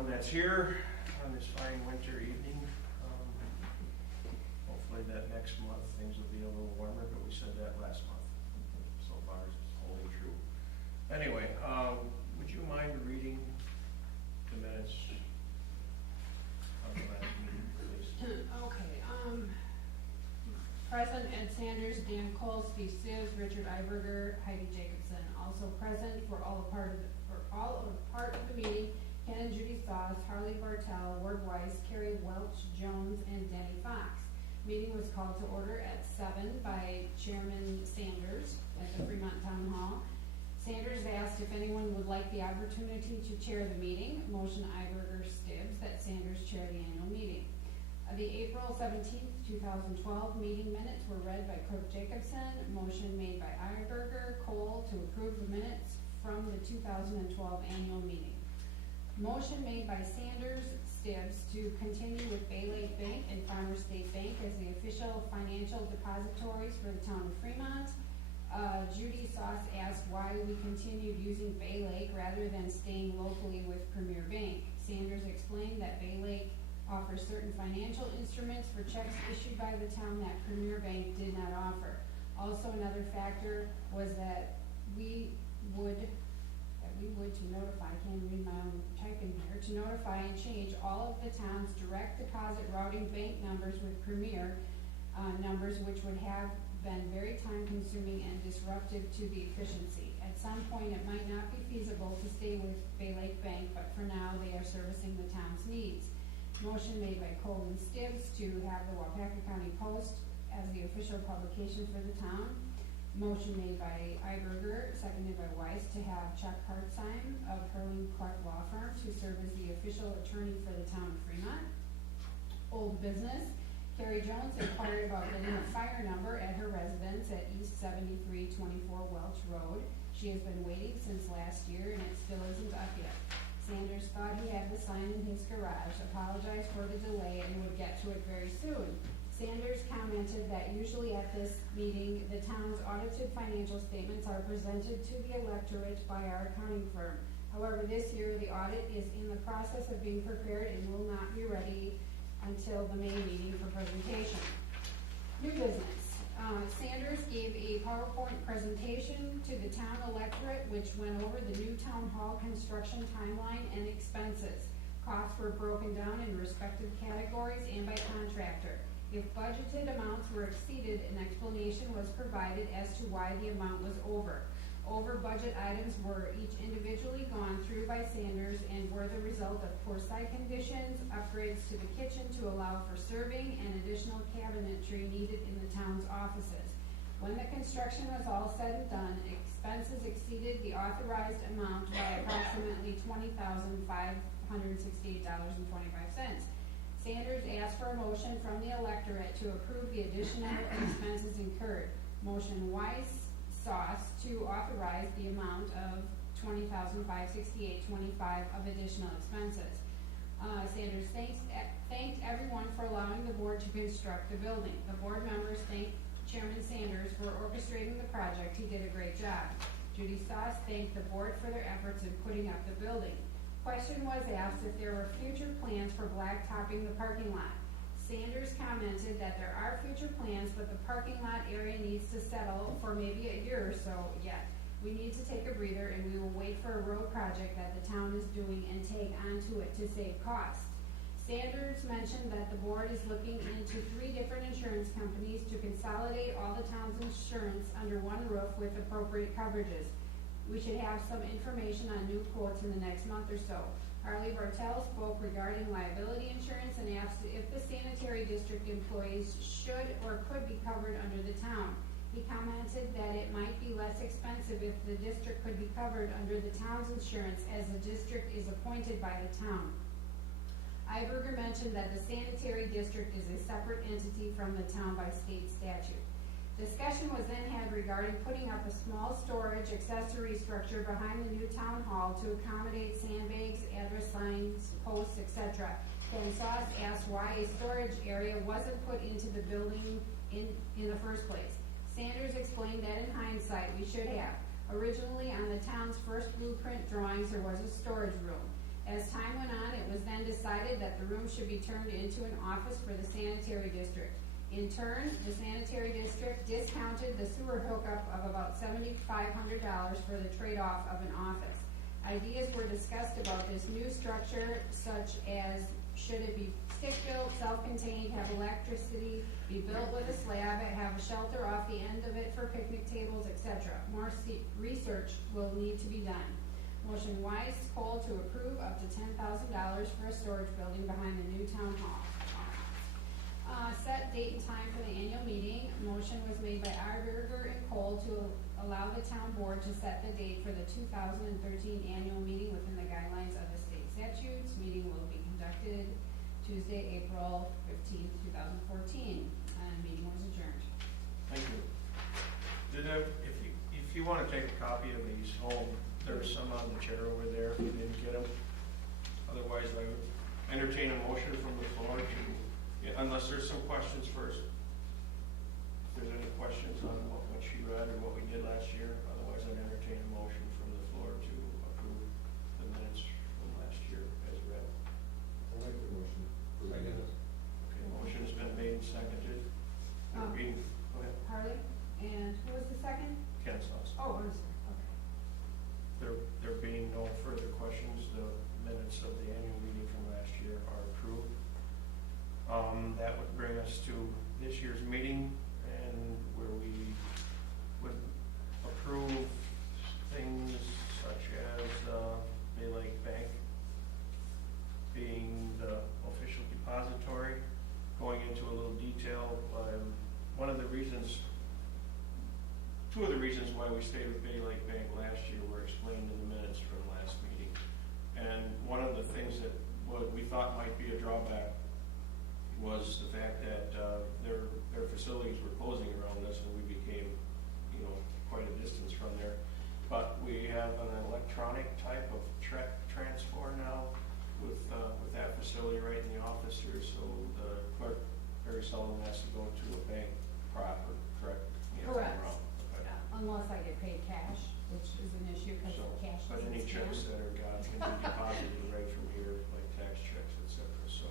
everyone that's here on this fine winter evening. Hopefully that next month things will be a little warmer, but we said that last month. So far it's holding true. Anyway, would you mind reading the minutes of the last meeting, please? Okay, present Ed Sanders, Dan Cole, Steve Stuebs, Richard Iberger, Heidi Jacobson. Also present for all of part of the meeting, Ken and Judy Sauce, Harley Bartell, Ward Weiss, Carrie Welch Jones, and Denny Fox. Meeting was called to order at 7 by Chairman Sanders at the Fremont Town Hall. Sanders asked if anyone would like the opportunity to chair the meeting. Motion Iberger Stuebs that Sanders chair the annual meeting. The April 17th, 2012 meeting minutes were read by Clerk Jacobson. Motion made by Iberger Cole to approve the minutes from the 2012 annual meeting. Motion made by Sanders Stuebs to continue with Bay Lake Bank and Farmer State Bank as the official financial depositories for the town of Fremont. Judy Sauce asked why we continued using Bay Lake rather than staying locally with Premier Bank. Sanders explained that Bay Lake offers certain financial instruments for checks issued by the town that Premier Bank did not offer. Also, another factor was that we would to notify, I can't read my own typing here, to notify and change all of the town's direct deposit routing bank numbers with Premier numbers, which would have been very time consuming and disruptive to the efficiency. At some point it might not be feasible to stay with Bay Lake Bank, but for now they are servicing the town's needs. Motion made by Cole and Stuebs to have the Waupaca County Post as the official publication for the town. Motion made by Iberger, seconded by Weiss, to have Chuck Hartzheim of Hurling Clark Law Firm to serve as the official attorney for the town of Fremont. Old business. Carrie Jones inquired about getting a fire number at her residence at East 7324 Welch Road. She has been waiting since last year and it still isn't up yet. Sanders thought he had the sign in his garage, apologized for the delay, and would get to it very soon. Sanders commented that usually at this meeting, the town's audited financial statements are presented to the electorate by our accounting firm. However, this year the audit is in the process of being prepared and will not be ready until the May meeting for presentation. New business. Sanders gave a PowerPoint presentation to the town electorate which went over the new town hall construction timeline and expenses. Costs were broken down in respective categories and by contractor. If budgeted amounts were exceeded, an explanation was provided as to why the amount was over. Over budget items were each individually gone through by Sanders and were the result of poor site conditions, upgrades to the kitchen to allow for serving, and additional cabinetry needed in the town's offices. When the construction was all said and done, expenses exceeded the authorized amount by approximately $20,568.25. Sanders asked for a motion from the electorate to approve the additional expenses incurred. Motion Weiss Sauce to authorize the amount of $20,568.25 of additional expenses. Sanders thanked everyone for allowing the board to construct the building. The board members thanked Chairman Sanders for orchestrating the project. He did a great job. Judy Sauce thanked the board for their efforts in putting up the building. Question was asked if there were future plans for blacktopping the parking lot. Sanders commented that there are future plans, but the parking lot area needs to settle for maybe a year or so yet. We need to take a breather and we will wait for a road project that the town is doing and take onto it to save costs. Sanders mentioned that the board is looking into 3 different insurance companies to consolidate all the town's insurance under one roof with appropriate coverages. We should have some information on new quotes in the next month or so. Harley Bartell spoke regarding liability insurance and asked if the sanitary district employees should or could be covered under the town. He commented that it might be less expensive if the district could be covered under the town's insurance as the district is appointed by the town. Iberger mentioned that the sanitary district is a separate entity from the town by state statute. Discussion was then had regarding putting up a small storage accessory structure behind the new town hall to accommodate sandbags, address signs, posts, etc. Ken Sauce asked why a storage area wasn't put into the building in the first place. Sanders explained that in hindsight we should have. Originally on the town's first blueprint drawings there was a storage room. As time went on, it was then decided that the room should be turned into an office for the sanitary district. In turn, the sanitary district discounted the sewer hookup of about $7,500 for the trade-off of an office. Ideas were discussed about this new structure, such as should it be stick-built, self-contained, have electricity, be built with a slab, have a shelter off the end of it for picnic tables, etc. More research will need to be done. Motion Wise Cole to approve up to $10,000 for a storage building behind the new town hall. Set date and time for the annual meeting. Motion was made by Iberger and Cole to allow the town board to set the date for the 2013 annual meeting within the guidelines of the state statutes. Meeting will be conducted Tuesday, April 15th, 2014. And meeting was adjourned. Thank you. If you want to take a copy of these home, there's some on the chair over there if you didn't get them. Otherwise, I would entertain a motion from the floor to, unless there's some questions first. If there's any questions on what she read or what we did last year, otherwise I'd entertain a motion from the floor to approve the minutes from last year as read. I'll make the motion. Second. Okay, motion has been made and seconded. Go ahead. Harley, and who was the second? Ken Sauce. Oh, I'm sorry. Okay. There being no further questions, the minutes of the annual meeting from last year are approved. That would bring us to this year's meeting, and where we would approve things such as Bay Lake Bank being the official depository. Going into a little detail, two of the reasons why we stayed with Bay Lake Bank last year were explained in the minutes from last meeting. And one of the things that we thought might be a drawback was the fact that their facilities were closing around us, and we became, quite a distance from there. But we have an electronic type of transfer now with that facility right in the office here, so the clerk very seldom has to go to a bank proper, correct? Correct. Okay. Unless I get paid cash, which is an issue because So, cash but any doesn't checks stand. that are got can be deposited right from here, like tax checks, et cetera. So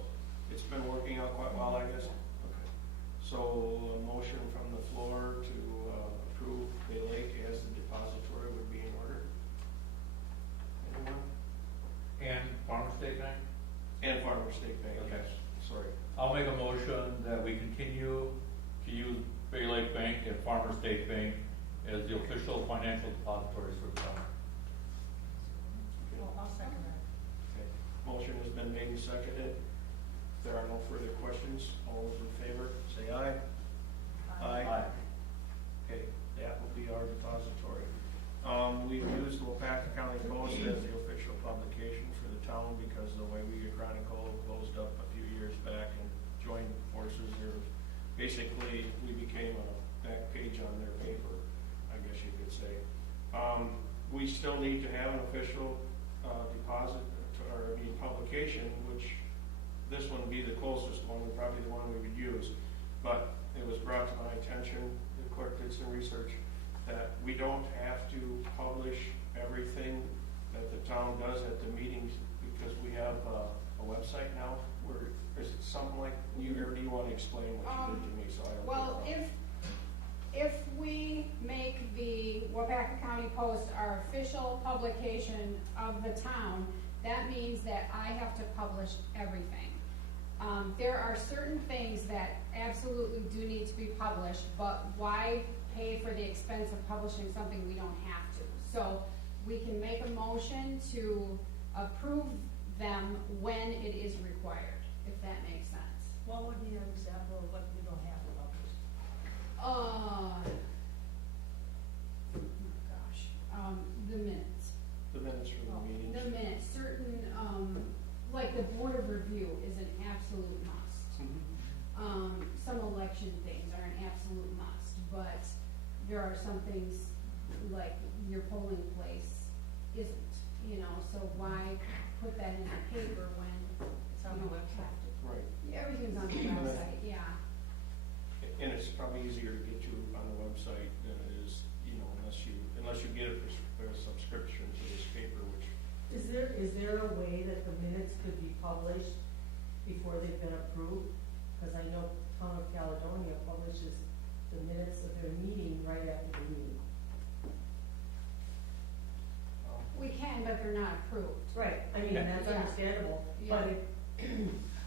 it's been working out quite well, I guess. Okay. So a motion from the floor to approve Bay Lake as the depository would be in order. Anyone? And Farmer State Bank? And Farmer State Bank, Okay. yes. Sorry. I'll make a motion that we continue to use Bay Lake Bank and Farmer State Bank as the official financial depositories for the town. I'll second that. Okay. Motion has been made and seconded. If there are no further questions, all those in favor, say aye. Aye. Okay, that will be our depository. We've used Wapaka County Post as the official publication for the town because the Wayweega Chronicle closed up a few years back and joined forces. Basically, we became a back page on their paper, I guess you could say. We still need to have an official publication, which this one would be the closest one, and probably the one we would use. But it was brought to my attention, the clerk did some research, that we don't have to publish everything that the town does at the meetings because we have a website now. Where is it something like you want to explain what you did to me so I don't. Well, if we make the Wapaka County Post our official publication of the town, that means that I have to publish everything. There are certain things that absolutely do need to be published, but why pay for the expense of publishing something we don't have to? So we can make a motion to approve them when it is required, if that makes sense. What would be an example of what we don't have to publish? The minutes. The minutes from the meetings. The minutes, certain, like the board of review is an absolute must. Mhm. Some election things are an absolute must, but there are some things like your polling place isn't, so why put that in the paper when It's on you the don't website. have to? Right. Everything's on the website, yeah. And it's probably easier to get to on the website than it is, unless you get a subscription to this paper, which Is there a way that published before they've been approved? Because I know Town of Caledonia publishes the minutes of their meeting right after the meeting. We can, but they're not approved. Right, I mean, that's Yeah. understandable, Yeah. but it,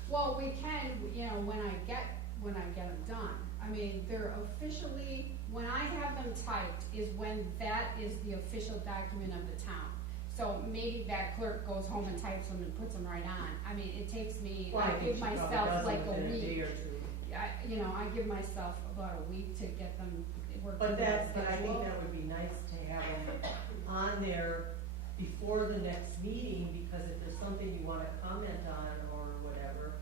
Well, we can, you know, when I get them done. I mean, they're officially, when I have them typed is when that is the official document of the town. So maybe that clerk goes home and types them and puts them right on. I mean, it takes me, well, I I think give she probably myself does like it a within a day week. or two. I give myself about a week to get them worked But into the I think schedule. that would be nice to have them on there before the next meeting, because if there's something you wanna comment on or whatever,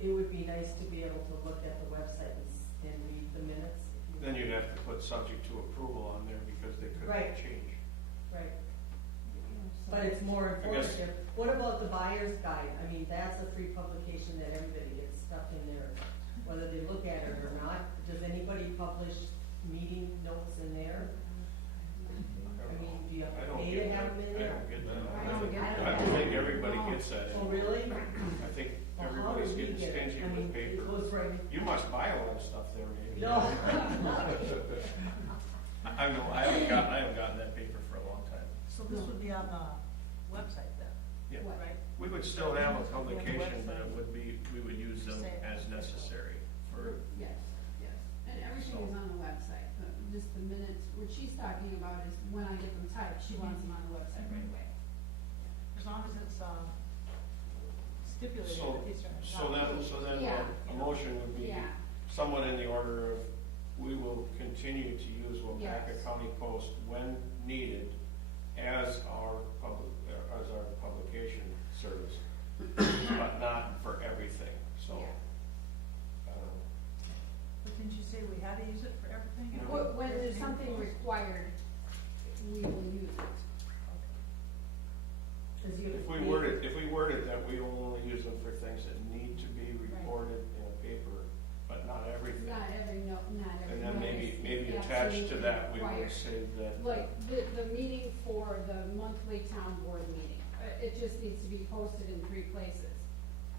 it would be nice to be able to look at the website and read the minutes. if you- Then you'd have to put subject to approval on there because they could Right. change. Right, Yeah, so- but it's more I guess- informative. What about the buyer's guide? I mean, that's a free publication that everybody gets stuff in there, whether they look at it or not. Does anybody publish meeting notes in there? I mean, do you have I to don't pay get to that. have them in I there? don't get that. I don't get I that. don't think everybody No. gets that. Oh, really? I think Well, how everybody's do we getting get it? stingy I mean, with it paper. goes right. You must buy a lot of stuff there, maybe. No. I know, I haven't gotten that paper for a long time. So this would be on the website then, Yeah. What? right? We would still have a publication, but it would be, we would use them as necessary for, Yes, yes, and everything is on the website, just the minutes, what she's talking about is when I get them typed, she wants them on the website right away. As long as it's stipulated so, that these are so then Yeah. a motion would be Yeah, somewhat in the order of, we will continue to use Wapaka Yes. County Post when needed as our publication service, but not for everything, so. Yeah. But didn't you say we had to use it for everything? No. when there's something required, we will use it. If we word it that we only use them for things that need to be reported in a paper, but not everything. Not every note, not every And then note maybe is attached to that, we absolutely would say that. Like, the meeting for the monthly town board meeting, it just needs to be posted in 3 places.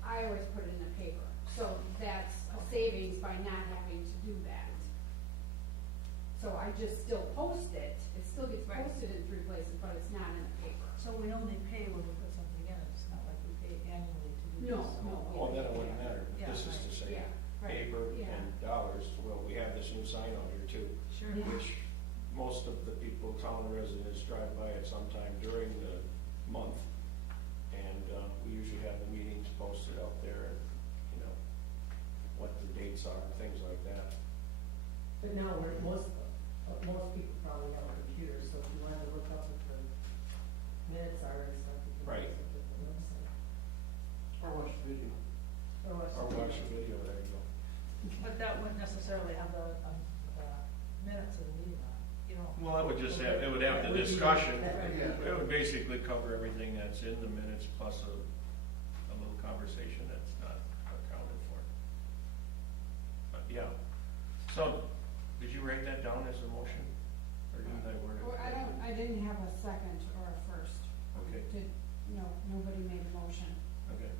I always put it in the paper, so that's a savings by not having to do that. So I just still post it, it still gets Right. posted in 3 places, but it's not in the paper. So we only pay when we put something in, it's not like we pay annually to do No, this. no. Well, then it wouldn't matter, but Yeah, this is to say Yeah, Right. paper Yeah. and dollars. Well, we have this new sign out here too, Sure. Yeah. which most of the people, town residents, drive by it sometime during the month. And, we usually have the meetings posted out there, and, you know, what the dates are, and things like that. But now most people probably have a computer, so if you wanted to look up what the minutes are and stuff, you can Right. look at the website. Or watch the video. Or watch Or the watch video. the video, there you go. But that wouldn't necessarily have the minutes of the meeting on, you know. Well, it would just have, it would have That the would be- discussion. that would be- It would basically cover everything that's in the minutes plus a little conversation that's not accounted for. But, yeah. So, did you write that down as a motion? Or didn't I word it? Well, I didn't have a second or a first. Okay, No, nobody made a motion. okay.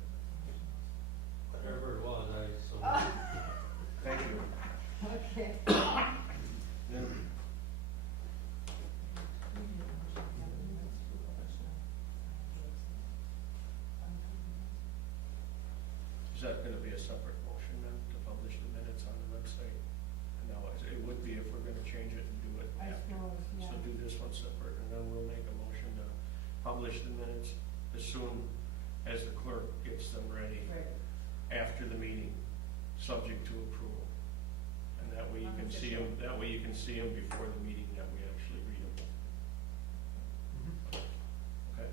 Whatever it was, Thank you. Okay. Then, is that gonna be a separate motion then, to publish the minutes on the website? No, it would be if we're gonna change it and do it I after. suppose, yeah. So do this one separate, and then we'll make a motion to publish the minutes as soon as the clerk gets them ready Right. after the meeting, subject to approval. And that way you can see them, before the meeting, that we actually read them. Okay?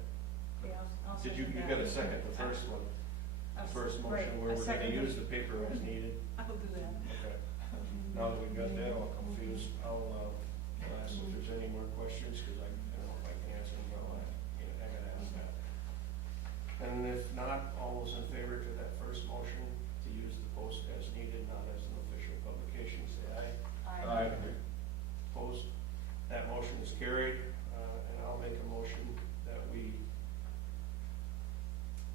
Okay, I'll Did you, second you that. got a second, the first one, the first Right, motion where I we're gonna second use it. the paper as needed? I will do that. Okay. Now that we've got that all confused, I'll ask if there's any more questions, because I don't know if I can answer them, but I gotta ask that. And if not, all those in favor to that first motion to use the post as needed, not as an official publication, say aye. Aye. Opposed? That motion is carried, and I'll make a motion that we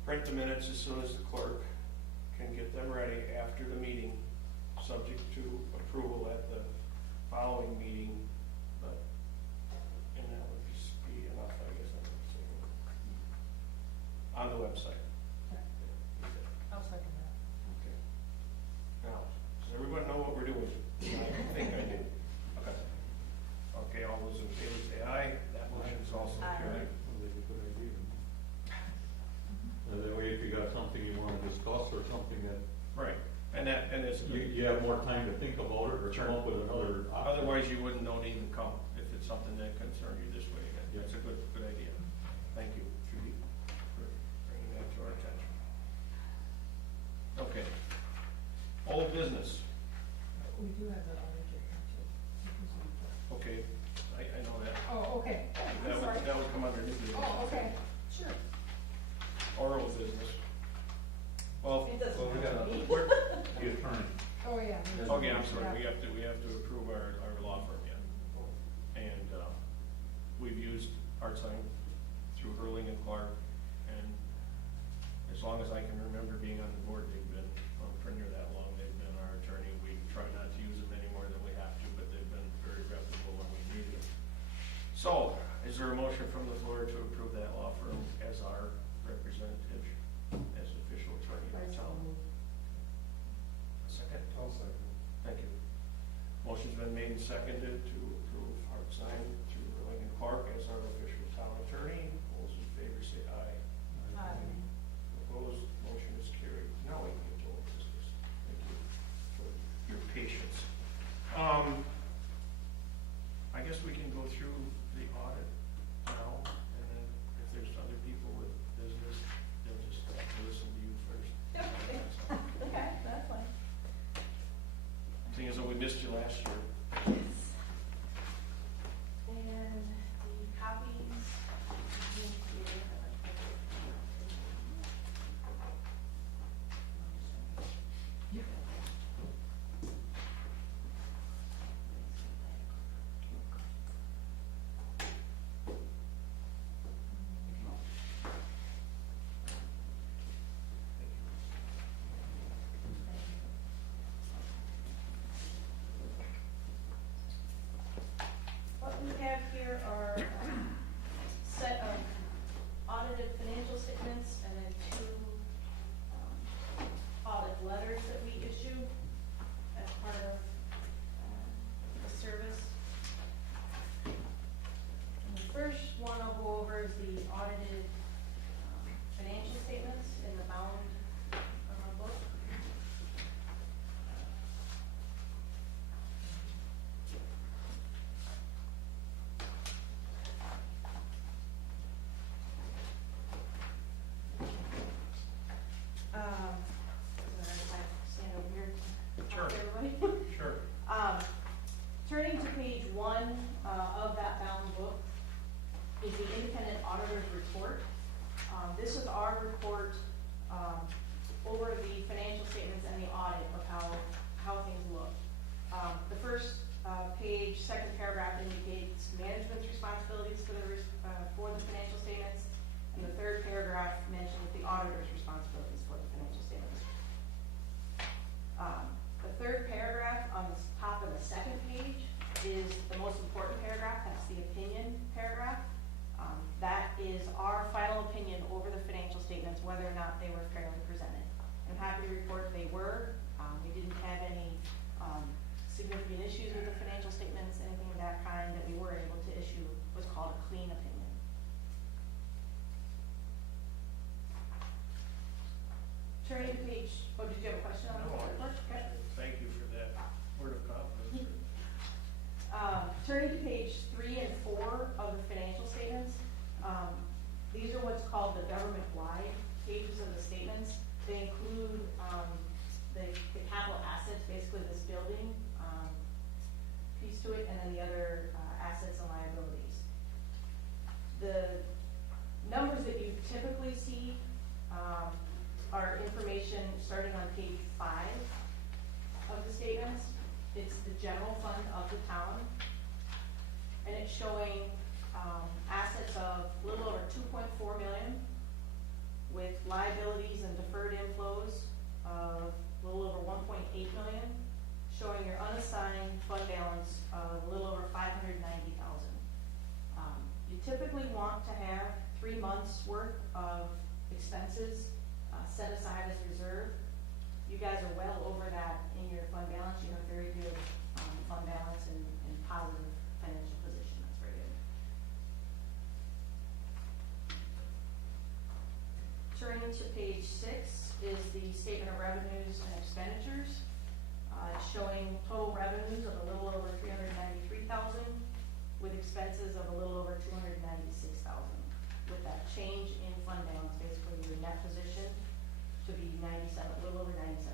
print the minutes as soon as the clerk can get them ready after the meeting, subject to approval at the following meeting, but, and that would just be enough, I guess, I'm saying. On the website. I'll second that. Okay. Now, does everyone know what we're doing? I think I do. Okay. Okay, all those in favor say aye. That motion is also Aye. carried. Well, that's a good idea. That way, if you got something you wanna discuss or something that Right, and it's, you have more time to think about it or Sure. come up with another option. otherwise you wouldn't know to even come if it's something that concerned you this way. That's a good idea. Thank you, Judy, for bringing that to our attention. Okay. Old business. We do have the auditor too. Okay, I know that. Oh, okay. I'm sorry. That would come under new business. Oh, okay, sure. Oral business. Well, It doesn't Well, we have to gotta- be. The attorney. Oh, yeah. okay, I'm sorry, Yeah. we have to approve our law firm yet. And, we've used Artsign through Hurling and Clark, and as long as I can remember being on the board, they've been, I'm pretty near that long, they've been our attorney. We try not to use them any more than we have to, but they've been very reputable when we need them. So, is there a motion from the floor to approve that law firm as our representative, as official attorney of the town? A second? I'll second. Thank you. Motion's been made and seconded to approve Hartsign through Hurling and Clark as our official town attorney. All those in favor say aye. Opposed, motion is carried. Now we can get to old business. Thank you for your patience. I guess we can go through the audit now, and then if there's other people with business, they'll just have to listen to you first. Okay, that's fine. Seeing as though we missed you last year. And the copies. What we have here are set of audited financial statements and then two audit letters that we issue as part of the service. And the first one I'll go over is the audited financial statements in the bound book. Stand over here. Sure. Everybody. Sure. Turning to page 1 of that bound book is the independent auditor's report. This is our report over the financial statements and the audit of how things look. The first page, second paragraph indicates management's responsibilities for the financial statements, and the third paragraph mentions the auditor's responsibilities for the financial statements. The third paragraph on the top of the second page is the most important paragraph. That's the opinion paragraph. That is our final opinion over the financial statements, whether or not they were fairly presented. I'm happy to report they were. We didn't have any significant issues with the financial statements, anything of that kind that we were able to issue was called a clean opinion. Turning to page, did you have a question on the No, report? Okay. Thank you for that word of confidence. Turning to page 3 and 4 of the financial statements, these are what's called the government-wide pages of the statements. They include the capital assets, basically this building piece to it, and then the other assets and liabilities. The numbers that you typically see are information starting on page 5 of the statements. It's the general fund of the town, and it's showing assets of a little over $2.4 million with liabilities and deferred inflows of a little over 1.8 million, showing your unassigned fund balance of a little over 590,000. You typically want to have 3 months worth of expenses set aside as reserve. You guys are well over that in your fund balance. You have very good fund balance and positive financial position. That's very good. Turning to page 6 is the statement of revenues and expenditures, showing total revenues of a little over 393,000 with expenses of a little over 296,000. With that change in fund balance, basically your net position to be a little over 97,000.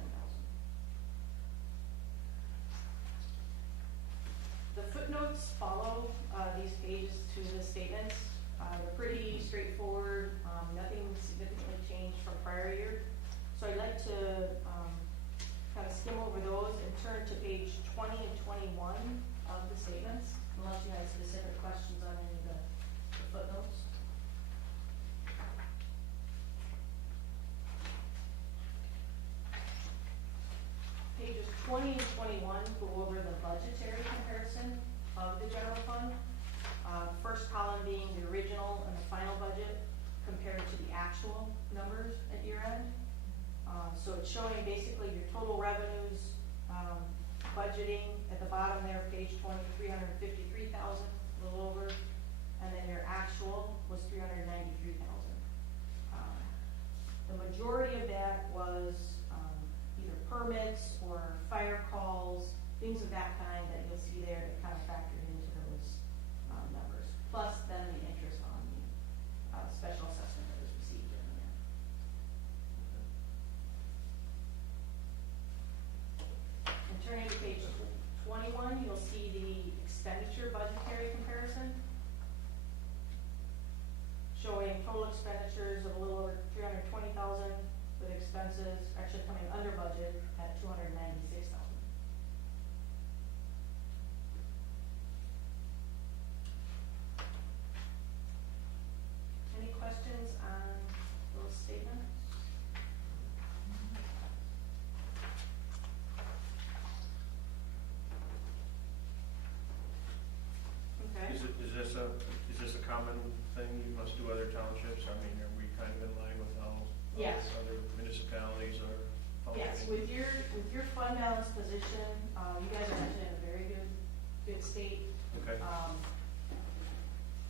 The footnotes follow these pages to the statements. They're pretty straightforward. Nothing significantly changed from prior year. So I'd like to kind of skim over those and turn to page 20 and 21 of the statements, unless you have specific questions on any of the footnotes. Pages 20 and 21 go over the budgetary comparison of the general fund. First column being the original and the final budget compared to the actual numbers at year end. So it's showing basically your total revenues, budgeting at the bottom there, page 20, 353,000, a little over, and then your actual was 393,000. The majority of that was either permits or fire calls, things of that kind that you'll see there that kind of factored into those numbers, plus then the interest on the special assessment that was received in the year. And turning to page 21, you'll see the expenditure budgetary comparison, showing total expenditures of a little over 320,000 with expenses actually coming under budget at 296,000. Any questions on those statements? Okay. Is this a common thing you must do other townships? I mean, are we kind of in line with how Yes. other municipalities are functioning? Yes, with your fund balance position, you guys are actually in a very good state. Okay.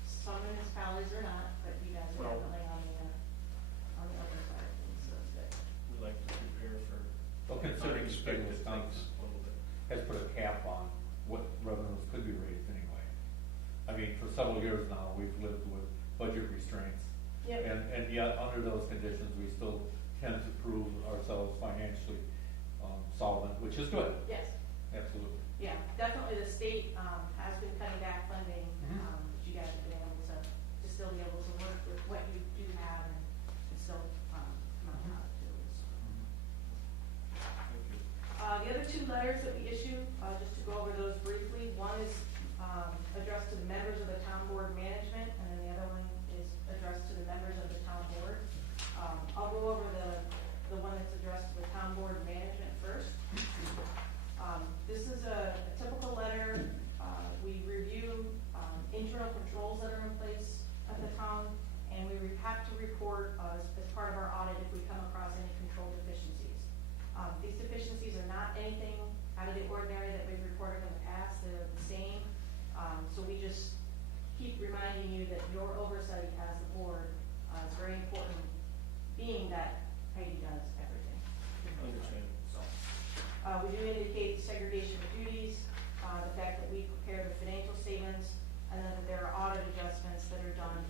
Some municipalities are not, but you guys are Well- definitely on the upper side of things, so it's good. We like to prepare for Well, considering the state of unexpected Wisconsin things a little bit. has put a cap on what revenues could be raised anyway. I mean, for several years now, we've lived with budget restraints. Yep. And yet, under those conditions, we still tend to prove ourselves financially solvent, which is good, Yes, absolutely. yeah, definitely the state has been cutting back funding, but you guys have been able to still be able to work with what you do have and still come out on it too. Thank you. The other 2 letters that we issue, just to go over those briefly, one is addressed to the members of the town board management, and then the other one is addressed to the members of the town board. I'll go over the one that's addressed to the town board management first. This is a typical letter. We review internal controls that are in place at the town, and we have to report as part of our audit if we come across any control deficiencies. These deficiencies are not anything out of the ordinary that we've reported in the past. They're the same. So we just keep reminding you that your oversight as the board is very important, being that Heidi does everything. Understand. So, we do indicate segregation of duties, the fact that we prepare the financial statements, and then that there are audit adjustments that are done,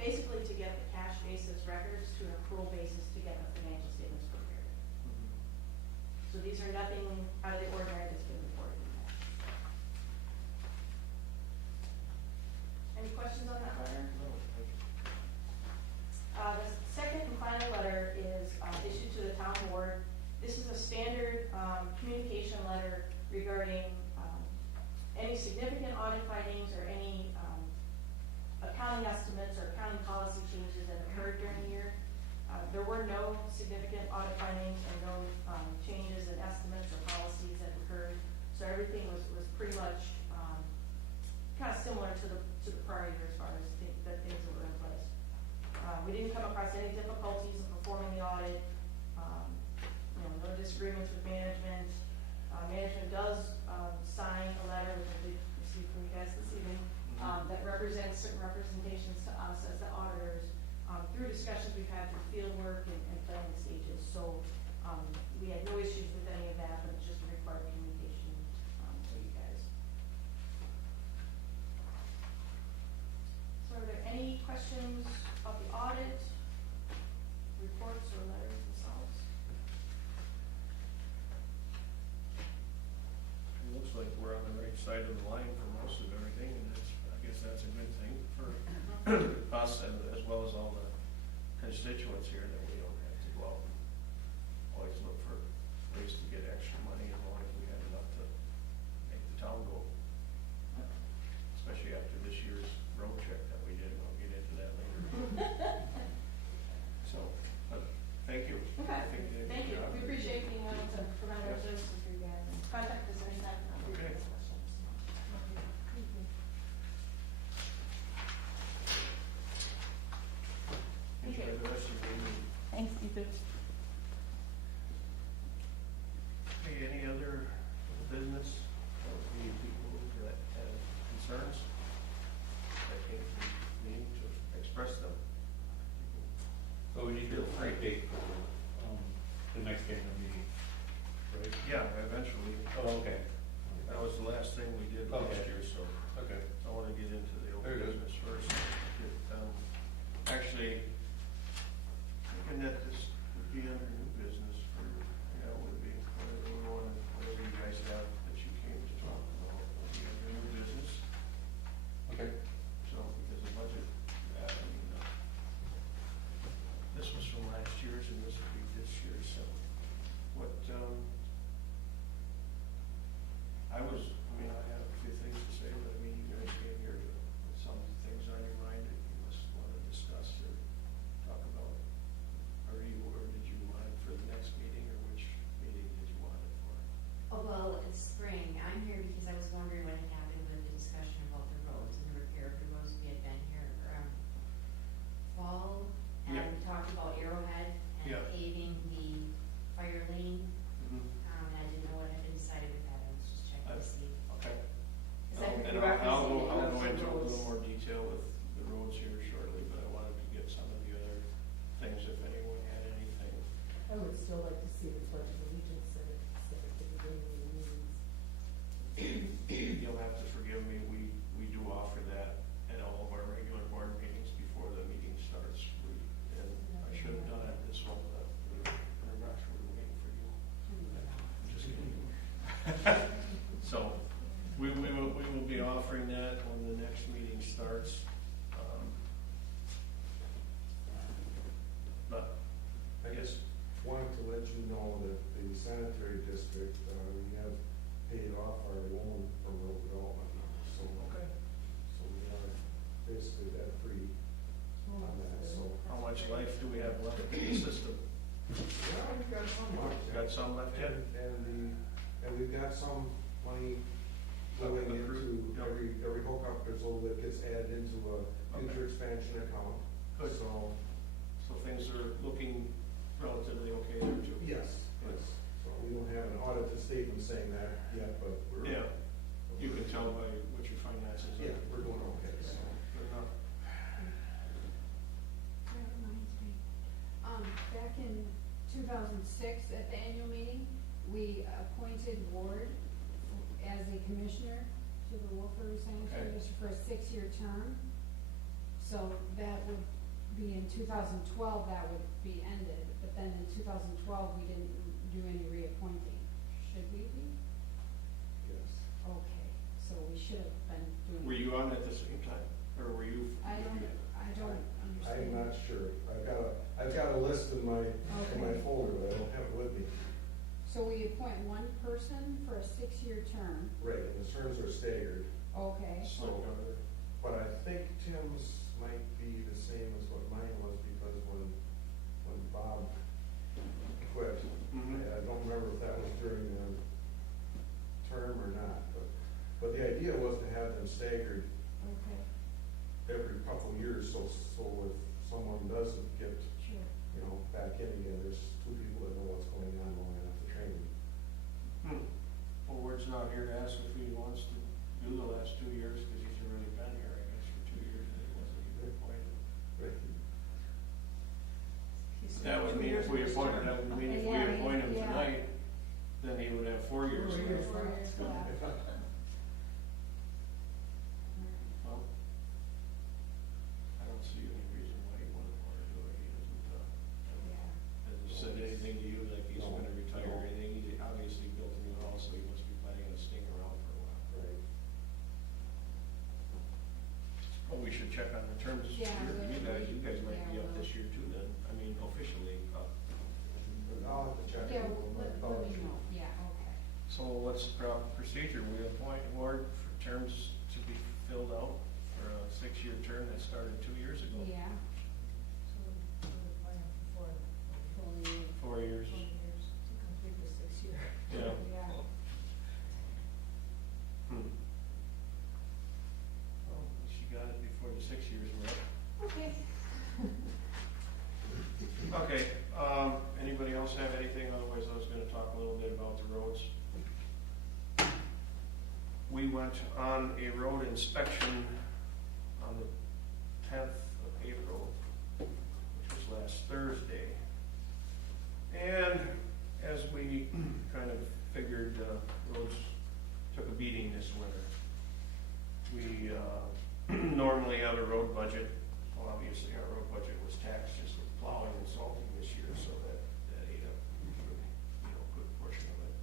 basically to get the cash basis records to an accrual basis to get the financial statements prepared. So these are nothing out of the ordinary that's been reported in the past. Any questions on that letter? No, thank you. The second and final letter is issued to the town board. This is a standard communication letter regarding any significant audit findings or any accounting estimates or accounting policy changes that occurred during the year. There were no significant audit findings and no changes in estimates or policies that occurred. So everything was pretty much kind of similar to the prior year as far as the things that were in place. We didn't come across any difficulties in performing the audit. No disagreements with management. Management does sign a letter, which I did receive from you guys this evening, that represents certain representations to us as the auditors through discussions we've had through field work and planning stages. So we had no issues with any of that, but it's just a required communication for you guys. So are there any questions about the audit, reports, or letters themselves? It looks like we're on the right side of the line for most of everything, and I guess that's a good thing for us and as well as all the constituents here, that we don't have to go out and always look for ways to get extra money as long as we have enough to make the town go. Especially after this year's road check that we did, and I'll get into that later. So, but thank you. Okay, I think you did a thank good you. job. We appreciate being able to provide our services for you guys. Contact us anytime. Okay. Enjoy the rest of your evening. Thanks, you too. Okay, any other business, or any people that have concerns that came to the meeting to express them? So we need to free date for the next annual meeting, right? Yeah, eventually. Oh, okay. That was the last thing we did last Okay. year, so Okay. I want to get into the Very open good. business first. Actually, thinking that this would be under new business for, would be whatever you guys have that you came to talk about, would be under new business. Okay. So, because the budget, this was from last year's and this would be this year's, so what, I have a few things to say, but you guys came here with some things on your mind that you must want to discuss or talk about. Or did you want it for the next meeting, or which meeting did you want it for? Oh, well, it's spring. I'm here because I was wondering what had happened with the discussion about the roads and the repair of the roads. We had been here fall, and Yeah. we talked about Arrowhead and Yeah. paving the fire lane. And I didn't know what had been decided with that. I was just checking to see. Okay. Is that And you're I'll go referencing into a roads? little more detail with the roads here shortly, but I wanted to get some of the other things, if anyone had anything. I would still like to see the pledge of allegiance set at the beginning of the meetings. You'll have to forgive me, we do offer that at all of our regular board meetings before the meeting starts. And I should have done it this one, but we're not sure we're waiting for you. Just kidding. So, we will be offering that when the next meeting starts. But, I guess, Wanted to let you know that the sanitary district, we have paid off our loan from road development now, so. okay, So we are basically debt-free on that, so. how much life do we have left in the system? Yeah, we've got some left. Got some left yet? And we've got some money going into every hookup, there's a little bit gets added into a future expansion account. Good. So, So things are looking relatively okay there too? yes, yes. So we don't have an audited statement saying that yet, but we're. Yeah, you can tell by what your finances are. Yeah, we're doing okay, so. Good enough. That reminds me. Back in 2006, at the annual meeting, we appointed Ward as a commissioner to the Wolford Sanitary Okay. District for a 6-year term. So that would be in 2012, that would be ended, but then in 2012, we didn't do any reappointing. Should we be? Yes. Okay, so we should have been doing. Were you on at the same time, or were you? I don't understand. I'm not sure. I've got a list in my Okay. folder, but I don't have it with me. So we appoint one person for a 6-year term, Right, and the terms are staggered, okay? so, but I think Tim's might be the same as what mine was, because when when Bob quit. Mhm. I don't remember if that was during the term or not, but the idea was to have them staggered Okay, every couple of years, so if someone doesn't get, sure. you know, back in again, there's two people that know what's going on after training. Well, Ward's not here to ask if he wants to do the last 2 years, because he's already been here, I guess, for 2 years, and he wasn't even appointed. Right. That would mean if we appointed, that would mean if we Yeah, appoint him yeah. tonight, then he would have 4 years. 4 years. 4 years left. Well, I don't see any reason why he wouldn't want to do it. He hasn't said anything to you like he's gonna retire or anything. He obviously built a new house, so he must be planning on staying around for a while. Right. Well, we should check on the terms this Yeah, year. we- You guys might be yeah, up we'll- this year too then. I mean, officially up. I'll have to check. Yeah, it with my let thoughts. me know, yeah, okay. So what's the proper procedure? We appoint Ward for terms to be filled out for a 6-year term that started 2 years ago. Yeah. So we're planning for Fully, 4 years. 20 years to complete the 6 year. Yeah. yeah. Well, she got it before the 6 years were up. Okay. Okay, anybody else have anything? Otherwise, I was gonna talk a little bit about the roads. We went on a road inspection on the 10th of April, which was last Thursday. And as we kind of figured, roads took a beating this winter. We normally have a road budget. Well, obviously, our road budget was taxed just with plowing and salting this year, so that ate up, a good portion of it.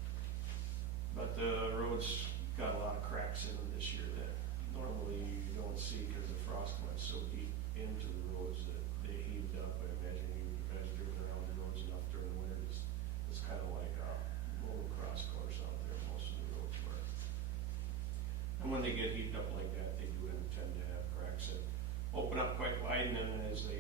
But the roads got a lot of cracks in them this year that normally you don't see because the frost went so deep into the roads that they heaved up. I imagine you guys driven around the roads enough during the winter. It's kind of like a motocross course out there, most of the roads were. And when they get heaved up like that, they do tend to have cracks that open up quite wide, and then as they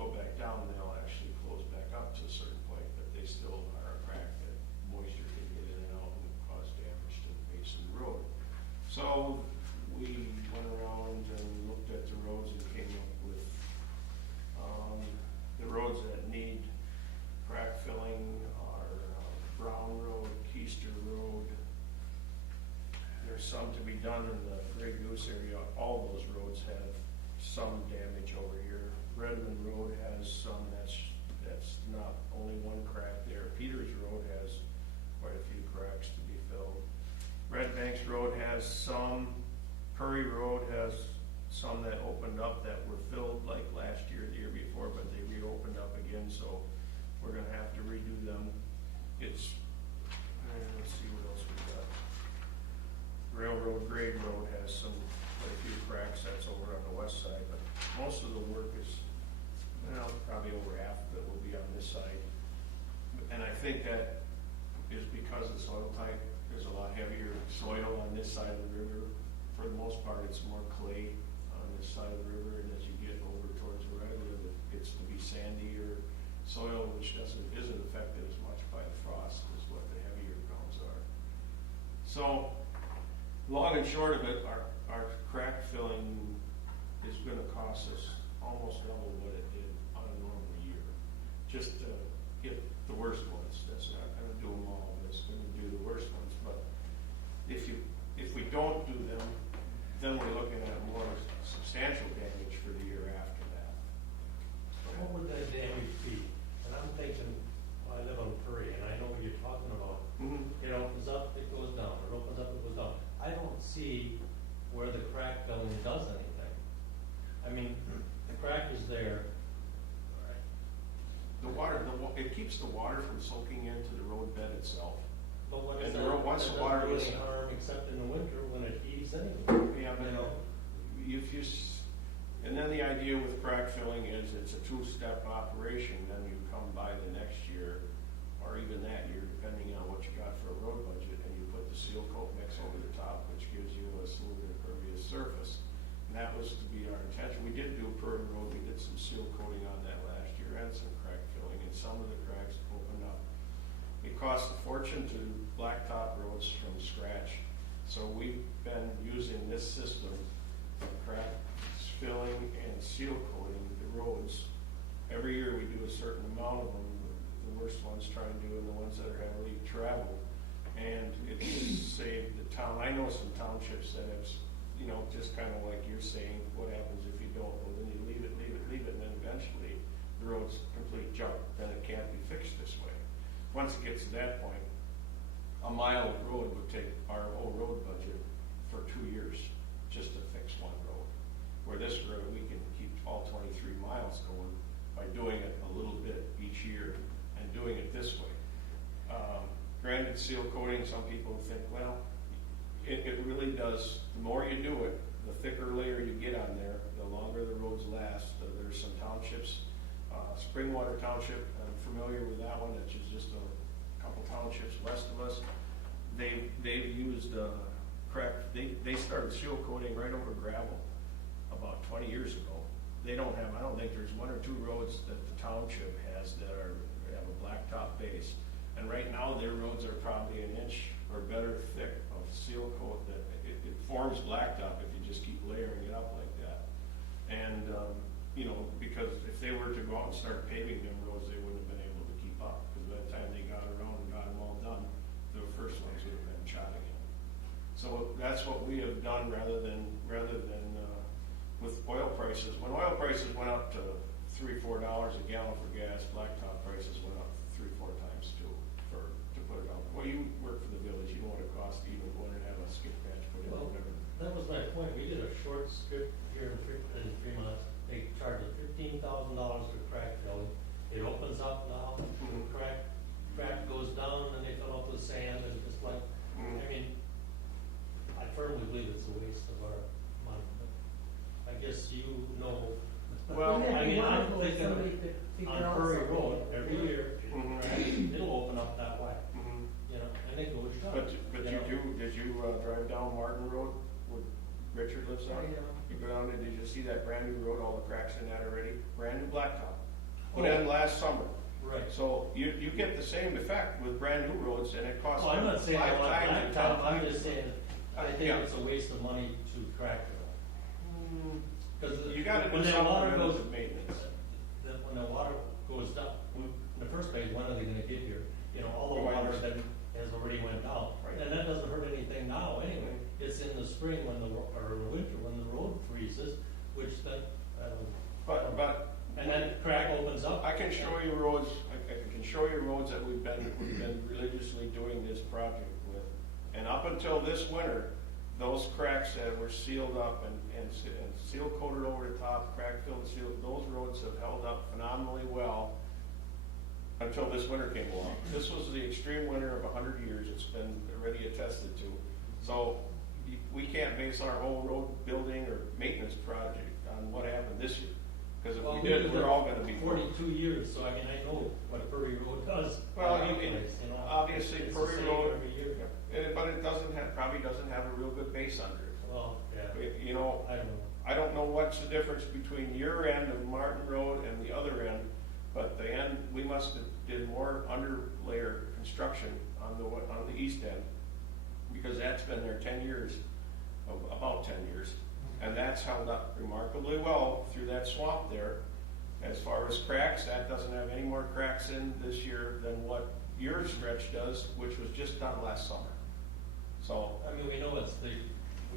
go back down, they'll actually close back up to a certain point, but they still are a crack that moisture can get in and out and cause damage to the base of the road. So we went around and looked at the roads and came up with the roads that need crack filling are Brown Road, Keister Road. There's some to be done in the Grey Goose area. All those roads have some damage over here. Redmond Road has some that's not only one crack there. Peters Road has quite a few cracks to be filled. Red Banks Road has some. Curry Road has some that opened up that were filled like last year, the year before, but they reopened up again, so we're gonna have to redo them. Let's see what else we got. Railroad Grade Road has quite a few cracks, that's over on the west side, but most of the work is, probably over half of it will be on this side. And I think that is because the soil type, there's a lot heavier soil on this side of the river. For the most part, it's more clay on this side of the river, and as you get over towards the Redwood, it gets to be sandier soil, which isn't affected as much by the frost as what the heavier grounds are. So, long and short of it, our crack filling is gonna cost us almost double what it did on a normal year. Just to get the worst ones. That's not gonna do them all, but it's gonna do the worst ones. But if we don't do them, then we're looking at more substantial damage for the year after that. What would that damage be? And I'm thinking, well, I live on Prairie, and I know what you're talking about. It opens up, it goes down, it opens up, it goes down. I don't see where the crack filling does anything. I mean, the crack is there. The water, it keeps the water from soaking into the road bed itself. But when And it's the road, once the water doesn't do gets, any harm except in the winter when it heaves anyway. yeah, but and then the idea with crack filling is it's a 2-step operation. Then you come by the next year, or even that year, depending on what you got for a road budget, and you put the seal coat mix over the top, which gives you a smooth and impervious surface. And that was to be our intention. We did do Prairie Road. We did some seal coating on that last year and some crack filling. this system of crack filling and seal coating the roads. Every year we do a certain amount of them, the worst ones try to do, and the ones that are heavily traveled. And it's saved the town. I know some townships that have, just kind of like you're saying, what happens if you don't? Well, then you leave it, and then eventually the road's complete junk. Then it can't be fixed this way. Once it gets to that point, a mile of road would take our whole road budget for 2 years just to fix one road. Where this road, we can keep all 23 miles going by doing it a little bit each year and doing it this way. Granted, seal coating, some people think, well, it really does, the more you do it, the thicker layer you get on there, the longer the roads last. There's some townships, Springwater Township, I'm familiar with that one, which is just a couple townships west of us. They've used crack, they started seal coating right over gravel about 20 years ago. I don't think there's 1 or 2 roads that the township has that have a blacktop base. And right now, their roads are probably an inch or better thick of seal coat that it forms blacktop if you just keep layering it up like that. And, because if they were to go out and start paving them roads, they wouldn't have been able to keep up. Because by the time they got around and got them all done, the first ones would have been shot again. So that's what we have done rather than with oil prices. When oil prices went up to $3-4 a gallon for gas, blacktop prices went up 3-4 times too, to put it out. Well, you work for the village, you know what it costs to even go in and have a skip patch put in. Well, that was my point. We did a short strip here in Fremont. They charge us $15,000 for crack filling. It opens up now, crack goes down, and they fill up with sand, and just like, I firmly believe it's a waste of our money. But I guess you know. Well, I'm thinking Somebody could figure on out Prairie something. Road, every year, it'll open up that way, and it goes down. But did you drive down Martin Road where Richard lives on? You go down there, did you see that brand new road, all the cracks in that already? Brand new blacktop. Put in last summer. Right. So you get the same effect with brand new roads, and it costs Well, I'm not saying I 5 want times. blacktop, I'm just saying, I think Yeah. it's a waste of money to crack fill. Because You gotta when do the some water goes, preventative maintenance. when the water goes down, in the first place, when are they gonna get here? All the Oh, I water that understand. has already went down, Right. and that doesn't hurt anything now anyway. It's in the spring when or the winter when the road freezes, which then, But and then crack opens up. I can show you roads, I can show you roads that we've been religiously doing this project with. And up until this winter, those cracks that were sealed up and seal coated over the top, crack filled and sealed, those roads have held up phenomenally well until this winter came along. This was the extreme winter of 100 years, it's been already attested to. So we can't base our whole road building or maintenance project on what happened this year. Because if we did, we're all gonna be. 42 years, so I know what Prairie Road does. Well, obviously It's the Prairie same Road, every year. but it probably doesn't have a real good base under it. Well, yeah, You know, I don't know. I don't know what's the difference between your end of Martin Road and the other end, but the end, we must have did more underlayer construction on the east end, because that's been there 10 years, about 10 years. And that's held up remarkably well through that swamp there. As far as cracks, that doesn't have any more cracks in this year than what your stretch does, which was just done last summer. So, I mean, we know it's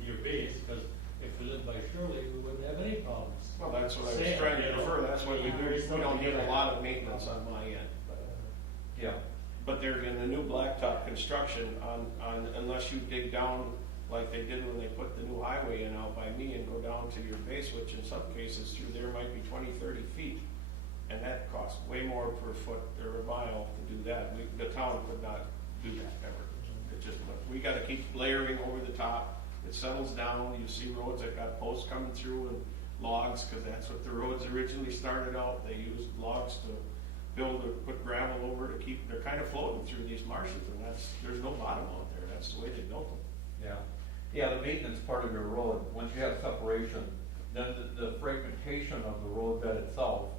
your base, because if we lived by Shirley, we wouldn't have any problems. well, that's what I was Sand, trying to you know. refer, that's what we do, There's we don't something get a there. lot of maintenance on my end. Yeah. But they're in the new blacktop construction on, unless you dig down like they did when they put the new highway in out by me and go down to your base, which in some cases through there might be 20-30 feet. And that costs way more per foot or a mile to do that. The town could not do that ever. It just, we gotta keep layering over the top. It settles down, you see roads that got posts coming through and logs, cause that's what the roads originally started out. They used logs to put gravel over to keep, they're kind of floating through these marshes, and there's no bottom out there. That's the way they built them. Yeah. Yeah, the maintenance part of your road, once you have separation, then the fragmentation of the road bed itself,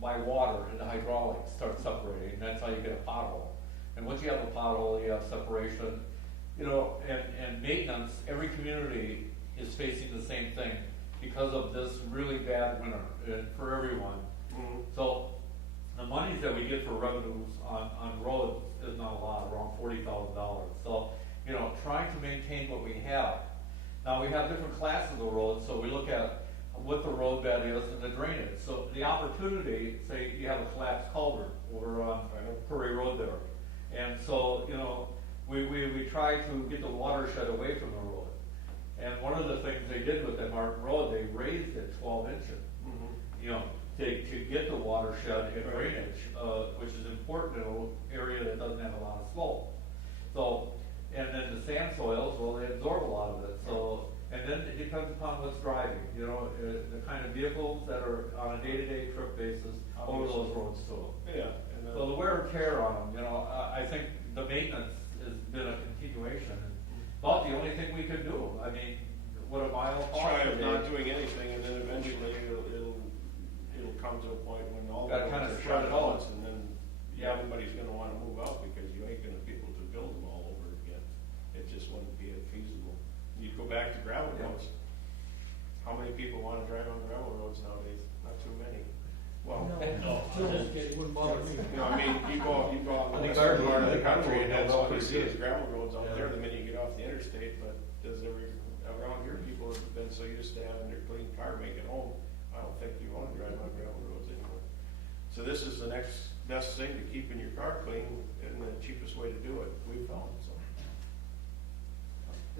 by water and the hydraulics start separating, and that's how you get a pothole. And once you have a pothole, you have separation, and maintenance, every community is facing the same thing because of this really bad winter for everyone. Mhm. So the monies that we get for revenues on roads is not a lot, around $40,000. So, you know, trying to maintain what we have. Now, we have different classes of roads, so we look at what the road bed is and the drainage. So the opportunity, say you have a collapsed culvert over on Prairie Road there. And so, you know, we try to get the watershed away from the road. And one of the things they did with that Martin Road, they raised it 12 inches, you know, to get the watershed and drainage, which is important in an area that doesn't have a lot of slope. So, and then the sand soils, well, they absorb a lot of it. So, and then it depends upon what's driving, you know, the kind of vehicles that are on a day-to-day trip basis over those roads too. Yeah. So the wear and tear on them, you know, I think the maintenance has been a continuation. But the only thing we can do, I mean, what a mile costs. Try of not doing anything, and then eventually it'll come to a point when all the Gotta kinda roads are spread shut it out. out, and then Yeah. everybody's gonna wanna move out, because you ain't gonna be able to build them all over again. It just wouldn't be feasible. You'd go back to gravel Yeah. roads. How many people wanna drive on gravel roads nowadays? Not too many. Well, No, just kidding. Wouldn't bother me. you know, I mean, you go out On the the western garden part of the road, country, and that's all you pretty see is good. gravel roads out Yeah. there the minute you get off the interstate, but around here, people have been so used to having their clean car make it home, I don't think you wanna drive on gravel roads anymore. So this is the next best thing to keeping your car clean, and the cheapest way to do it, we found, so.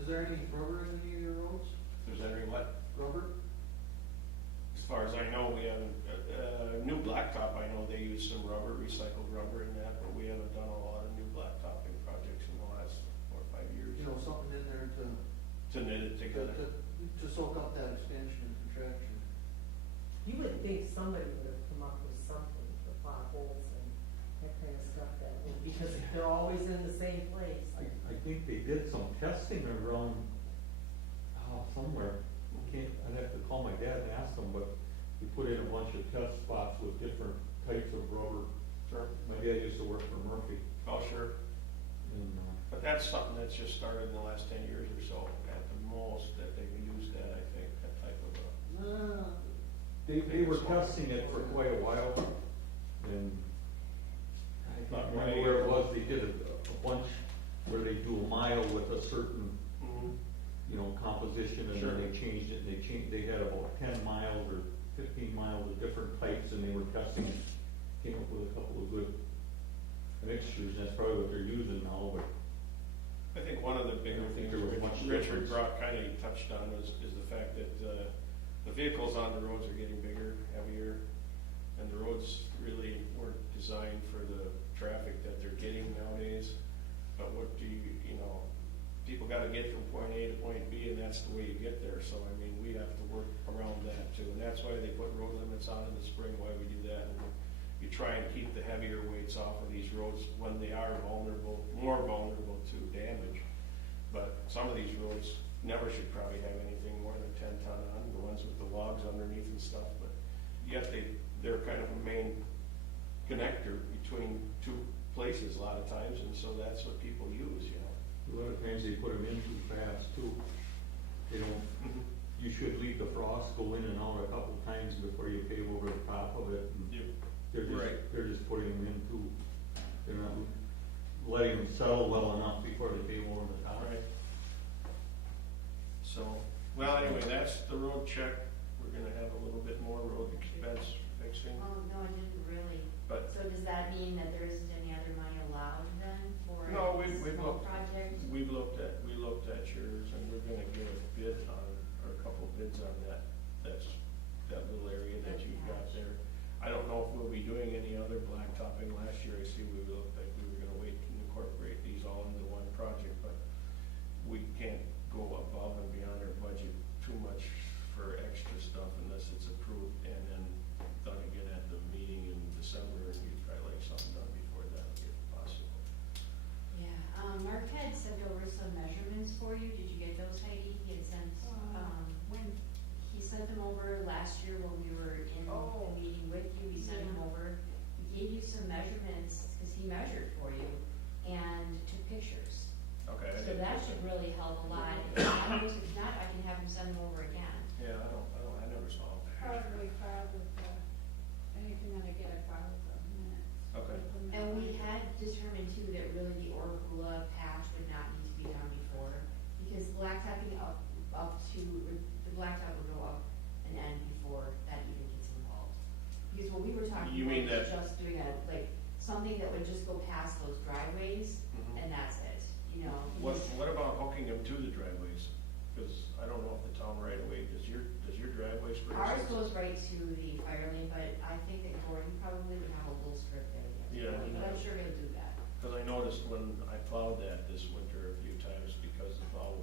Is there any rubber in any of your roads? If there's any what? Rubber? As far as I know, we haven't, new blacktop, I know they use some rubber, recycled rubber in that, but we haven't done a lot of new blacktopping projects in the last 4 or 5 years. You know, something in there To knit it together. to soak up that expansion and contraction. You would think somebody would have come up with something for potholes and that kind of stuff because they're always in the same place. I think they did some testing around, somewhere. I'd have to call my dad and ask him, but we put in a bunch of test spots with different types of rubber. Sure. My dad used to work for Murphy. Oh, sure. And, But that's something that's just started in the last 10 years or so, at the most, that they've used that, I think, that type of They were testing it for quite a while, and I Not can't remember right. where it was, they did a bunch where they do a mile with a certain, you know, composition, and Sure. then they changed it, they had about 10 miles or 15 miles of different types, and they were testing, came up with a couple of good mixtures, that's probably what they're using now, but I think one of the bigger I don't think things there was much Richard difference. brought, kind of touched on is the fact that the vehicles on the roads are getting bigger, heavier, and the roads really weren't designed for the traffic that they're getting nowadays. But what do you know, people gotta get from point A to point B, and that's the way you get there. So, I mean, we have to work around that too, and that's why they put road limits on in the spring, why we do that. And you try and keep the heavier weights off of these roads when they are vulnerable, more vulnerable to damage. But some of these roads never should probably have anything more than 10 ton on, the ones with the logs underneath and stuff, but yet they're kind of a main connector between two places a lot of times, and so that's what people use, you know. a lot of times they put them in too fast too. They don't, you should leave the frost go in and out a couple times before you pave over the top of it. And Right. They're just putting them in too, they're not letting them settle well enough before they pave over the top. Right. So, well, anyway, that's the road check. We're gonna have a little bit more road expense fixing, Oh, no, it didn't really. but So does that mean that there isn't any other money allowed then for No, this we've whole looked. project? we looked at yours, and we're gonna get a bid on, or a couple bids on that little area that you've got there. I don't know if we'll be doing any other blacktopping. Last year, I see we looked like we were gonna wait and incorporate these all into one project, but we can't go above and beyond our budget too much for extra stuff unless it's approved and then done again at the meeting in December, and you'd probably like something done before that, if possible. Yeah, Mark had sent over some measurements for you. Did you get those, Heidi? He had sent, When? he sent them over last year when we were in Oh. the meeting with you. He sent them over. He gave you some measurements, because he measured for you and took pictures. Okay. I So didn't that do should really help a lot. If not, I can have him send them right to the fire lane, but I think that Gordon probably would have a little strip there. Yeah, he But I'm does. sure he'll do that. Because I noticed when I plowed that this winter a few times, because the plow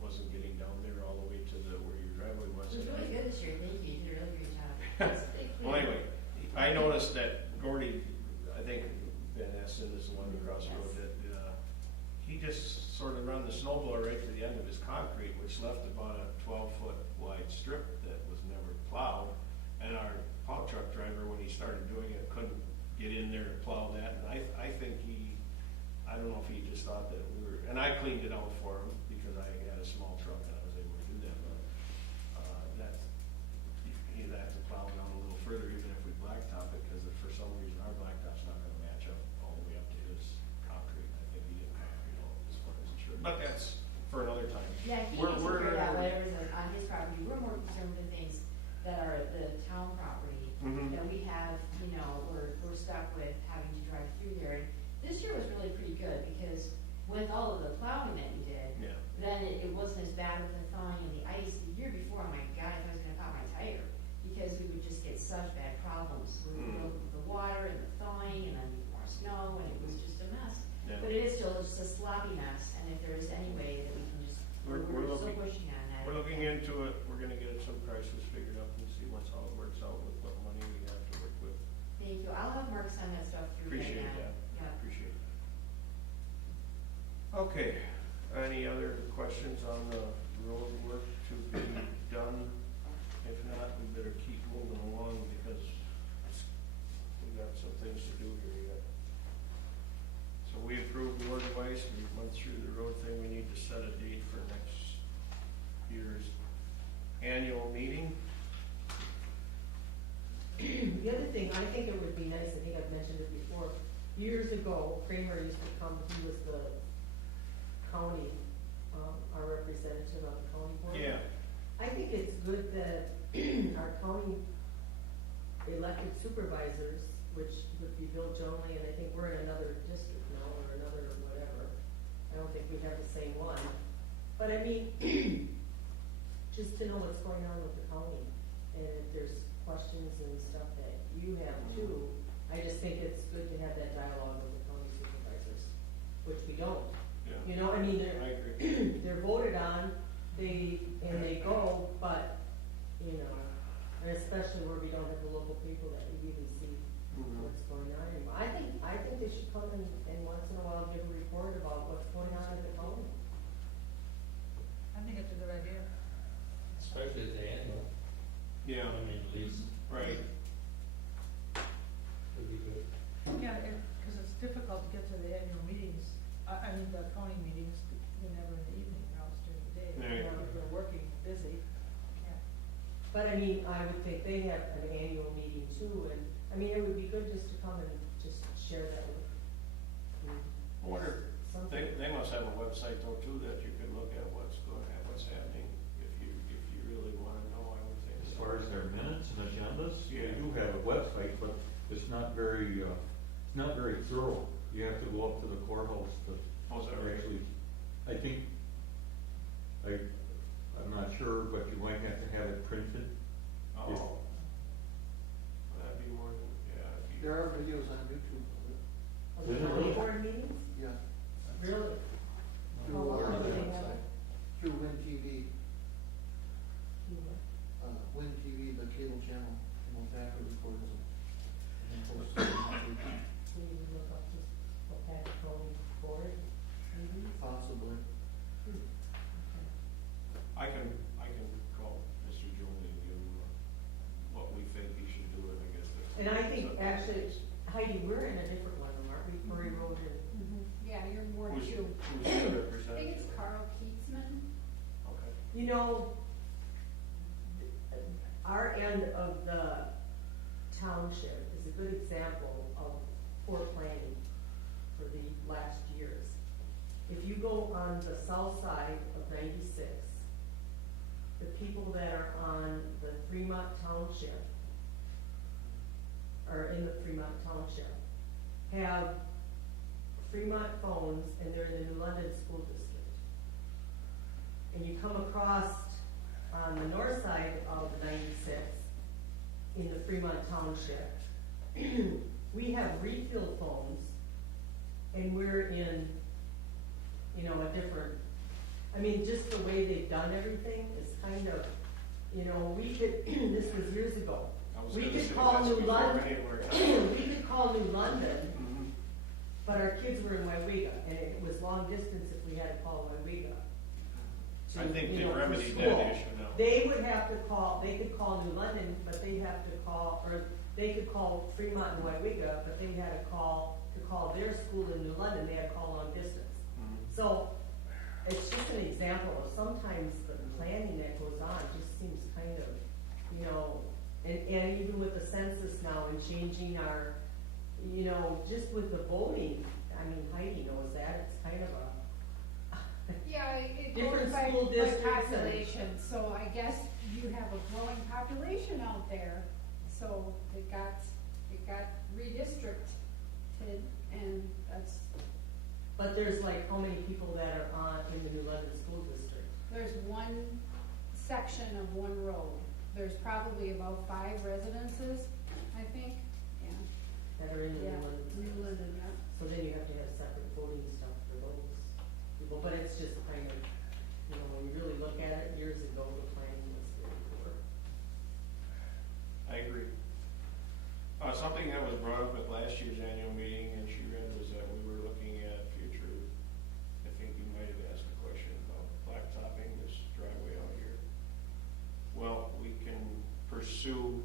wasn't getting down there all the way to where your driveway was. It was really good this year, thank you, you did a really great job. Well, anyway, I noticed that Gordy, I think Ben Essen is the one across the road, that he just sort of run the snow blower right to the end of his concrete, which left about a 12-foot wide strip that was never plowed. And our plow truck driver, when he started doing it, couldn't get in there to plow that. And I think I don't know if he just thought that we were, and I cleaned it out for him because I had a small truck and I was able to do that. But he'd have to plow it down a little further, even if we blacktop it, because for some reason our blacktop's not going to match up all the way up to his concrete. I think he didn't concrete all as far as he should. But that's for another time. Yeah, he We're- needs to figure we're- out whatever's on his property, we're more concerned with things that are at the town property. Mhm. That we have, we're stuck with having to drive through there. And this year was really pretty good, because with all of the plowing that we did, Yeah. then it wasn't as bad with the thawing and the ice. The year before, oh my God, I thought I was gonna pop my tire, because we would just get such bad problems with the water and the thawing, and then more snow, and it was just a mess. Yeah. But it is still just a sloppy mess, and if there is any way that we can just, We're we're still looking- pushing on that. We're looking into it. We're gonna get some prices figured out and see how it works out with what money we have to work with. Thank you, I'll have Mark send that stuff through right Appreciate now. that. Yeah. Appreciate it. Okay, any other questions on the road work to be done? If not, we better keep moving along because we got some things to do here yet. So we approved Ward Weiss, we went through the road thing, we need to set a date for next year's annual meeting. The other thing, I think it would be nice, I think I've mentioned it before, years ago, Kramer used to come, he was the county, our representative on the county board. Yeah, I think it's good that our county elected supervisors, which would be Bill Jonley, and I think we're in another district now, or another whatever. I don't think we have the same one. But I mean, just to know what's going on with the county, and if there's questions and stuff that you have too, I just think it's good to have that dialogue with the county supervisors, which we don't. yeah, You know, I mean, I agree. they're voted on, they go, but, and especially where we don't have the local people that we even see what's going on anymore. I think they should come and once in a while give a report about what's going on in the county. I think it's a good idea. Especially at the annual, Yeah, I mean, at least, right. would be good. Yeah, because it's difficult to get to the annual meetings, I mean, the county meetings, they're never in the evening, they're always during the day. Right. Or if they're working, busy, can't. But I mean, I would think they have an annual meeting too, and, I mean, it would be good just to come and just share that with. I wonder, they must have a website though too, that you could look at what's happening, if you really wanna know, I would think. As so. far as their minutes and agendas, Yeah. they do have a website, but it's not very thorough. You have to go up to the courthouse to Oh, is that right? actually, I think, I'm not sure, but you might have to have it printed. Oh. That'd be more than, yeah. it'd be- There are videos on YouTube of it. Of the county board meetings? Yeah. Really? Through, How long do they have website. it? Through Win TV, Win TV, the cable channel, after records them. And posts them on YouTube. Can you look up just what that county board meetings? Possibly. I can call Mr. Jones and give him what we think he should do, and I guess that's. And I think actually, Heidi, we're in a different one, aren't we, Murray Road and, Yeah, you're Ward Who's 2. the I think representative? it's Carl Keatsman. Okay. you know, our end of the township is a good example of poor planning for the last years. If you go on the south side of 96, the people that are on the Fremont Township, or in the Fremont Township, have Fremont phones and they're in the New London School District. And you come across on the north side of 96, in the Fremont Township, we have refill phones, and we're in, you know, a different, I mean, just the way they've done everything is kind of, you know, we could, this was years ago. I was We gonna could say, call that's New before London, anywhere. we could call New London, Mhm. but our kids were in Waiwega, and it was long distance if we had to call Waiwega. to, I think you they know, for remedied school. that issue now. They would have to call, they could call New London, but they'd have to call, or they could call Fremont and Waiwega, but they had to call their school in New London, they had to call long distance. Mhm. So, it's just an example of sometimes the planning that goes on just seems kind of, you know, and even with the census now and changing our, you know, just with the voting, I mean, Heidi knows that, it's kind of a, Yeah, it Different goes by, school by districts and- population, so I guess you have a growing population out there. So it got redistricted, and that's, but there's like how many people that are on, in the New London School District? there's one section of one road. There's probably about 5 residences, I think, yeah. That are in the Yeah, New London. New London, yeah. So then you have to have separate voting stuff for those people, but it's just kind of, you know, when you really look at it, years ago, the planning was very poor. I agree. Something that was brought up at last year's annual meeting, and she read, was that we were looking at future, I think you might have asked a question about blacktopping this driveway out here. Well, we can pursue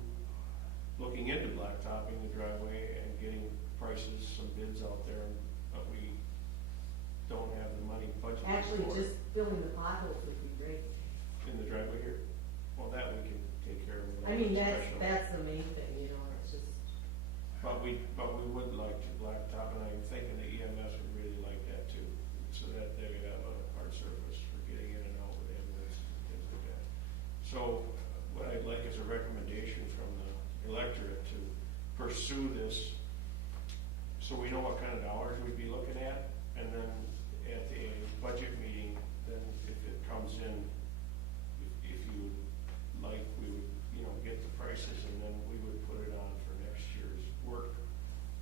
looking into blacktopping the driveway and getting prices, some bids out there, but we don't have the money budgeted for. Actually, just filling the potholes would be great. In the driveway here? Well, that we can take care of. I mean, Special. that's the main thing, you know, it's just, But we would like to blacktop, and I'm thinking the EMS would really like that too, so that they would have a hard surface for getting in and out with ambulance and things like that. So what I'd like is a recommendation from the electorate to pursue this, so we know what kind of dollars we'd be looking at, and then at the budget meeting, then if it comes in, if you would like, we would, you know, get the prices, and then we would put it on for next year's work.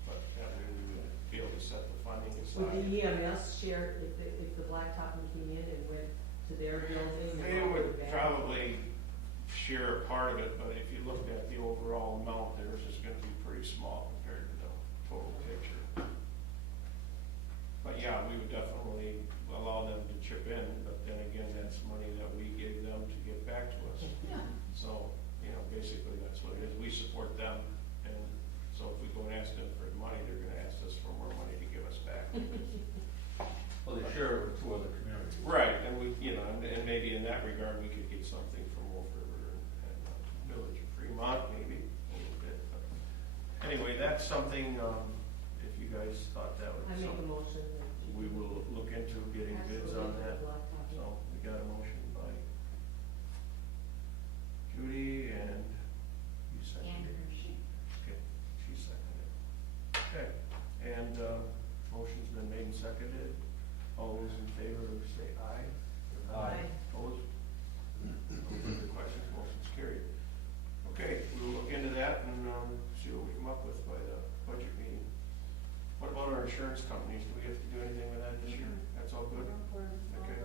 But that way we would be able to set the funding would the aside. EMS share, if the blacktopping came in and went to their building? and They all would of that? probably share a part of it, but if you looked at the overall amount, theirs is gonna be pretty small compared to the total picture. But yeah, we would definitely allow them to chip in, but then again, that's money that we gave them to get back to us. Yeah. So, you know, basically that's what it is. We support them, and so if we go and ask them for money, they're gonna ask us for more money to give us back. Well, they share it with 2 other communities. Right, and we, you know, and maybe in that regard, we could get something from Wolf River and Village of Fremont, maybe, a little bit. But anyway, that's something, if you guys thought that would. I make a motion that. We will look into getting bids on that. Absolutely, So we got a motion by Judy, and you seconded it. Okay, she seconded it. Okay, and, motion's been made and seconded. All those in favor say aye. Aye. Opposed? No further questions, motion's carried. Okay, we'll look into that and, see what we come up with by the budget meeting. What about our insurance companies? Do we have to do anything with that this year? That's all good? Okay.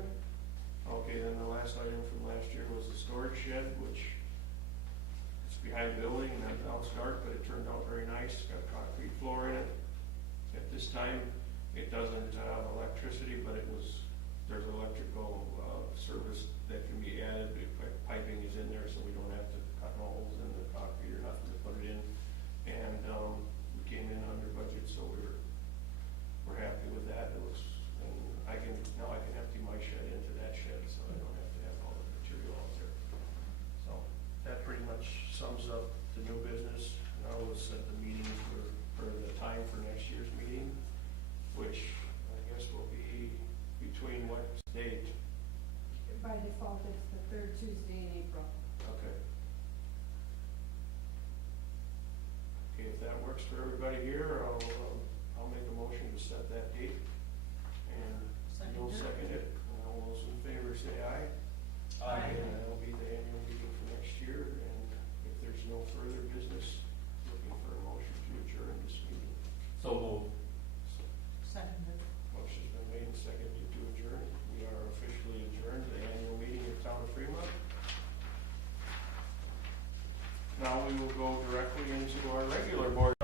Okay, then the last item from last year was the storage shed, which it's behind the building, and now it's dark, but it turned out very nice. It's got concrete floor in it. At this time, it doesn't have electricity, but there's electrical, service that can be added. The piping is in there, so we don't have to cut no holes in the concrete or nothing to put it in. And, we came in under budget, so we're happy with that. It looks, and now I can empty my shed into that shed, so I don't have to have all the material out there. So that pretty much sums up the new business. Now we'll set the meeting for the time for next year's meeting, which I guess will be between what date? By default, it's the 3rd Tuesday in April. Okay, Now we will go directly into our regular board.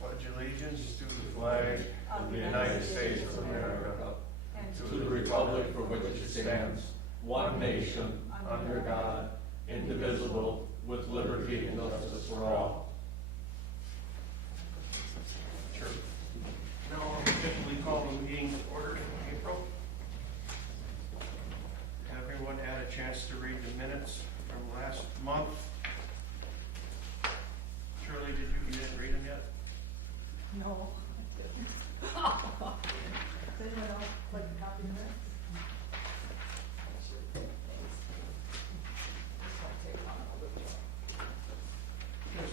Pledge allegiance to the flag of the United States of America, To the republic for which it stands, one nation, under God, indivisible, with liberty and justice for all. Sure. Now I'll officially call the meeting to order in April. Everyone had a chance to read the minutes from last month. Shirley, did you read them yet? No. Does anyone else like a copy of that? Yes.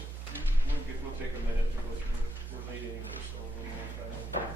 We'll take a minute to go through it. We're late anyway, so we'll move right on.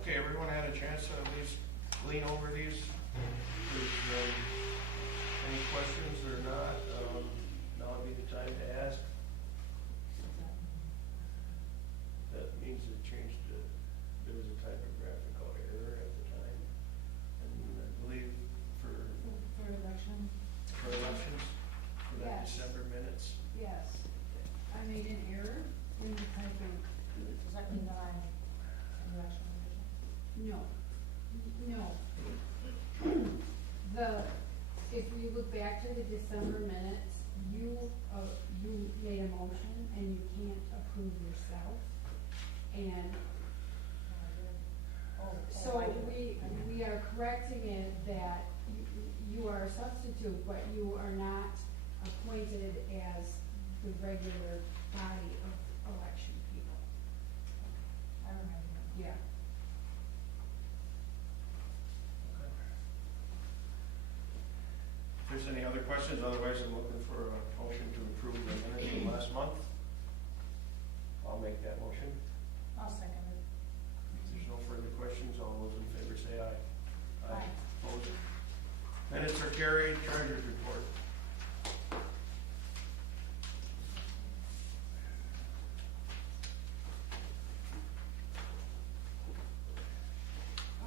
Okay, everyone had a chance to at least lean over these? Any questions or not? Now would be the time to ask. That means it changed, there was a typographical error at the time. And I believe for election? elections, for that Yes. December minutes. Yes. I made an error in the typing. Does that mean that I'm in the election division? No. If you look back to the December minutes, you made a motion and you can't approve yourself. And so I did. we are correcting it that you are a substitute, but you are not appointed as the regular body of election people. I remember. Yeah. If there's any other questions, otherwise I'm looking for a motion to approve the minutes from last month. I'll make that motion. I'll second it. If there's no further questions, all those in favor say aye. Aye. Opposed? Minutes are carried. Treasurer's report.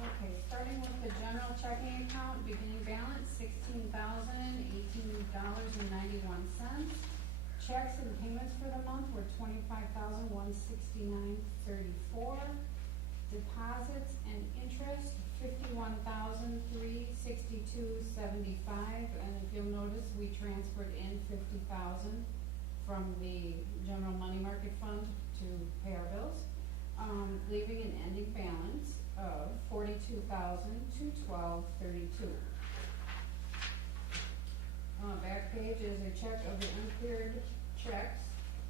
Okay, starting with the general checking account, beginning balance $16,018.91. Checks and payments for the month were $25,169.34. Deposits and interest, $51,362.75. And if you'll notice, we transferred in $50,000 from the general money market fund to pay our bills, leaving an ending balance of $42,212.32. Back page is a check of the uncleared checks.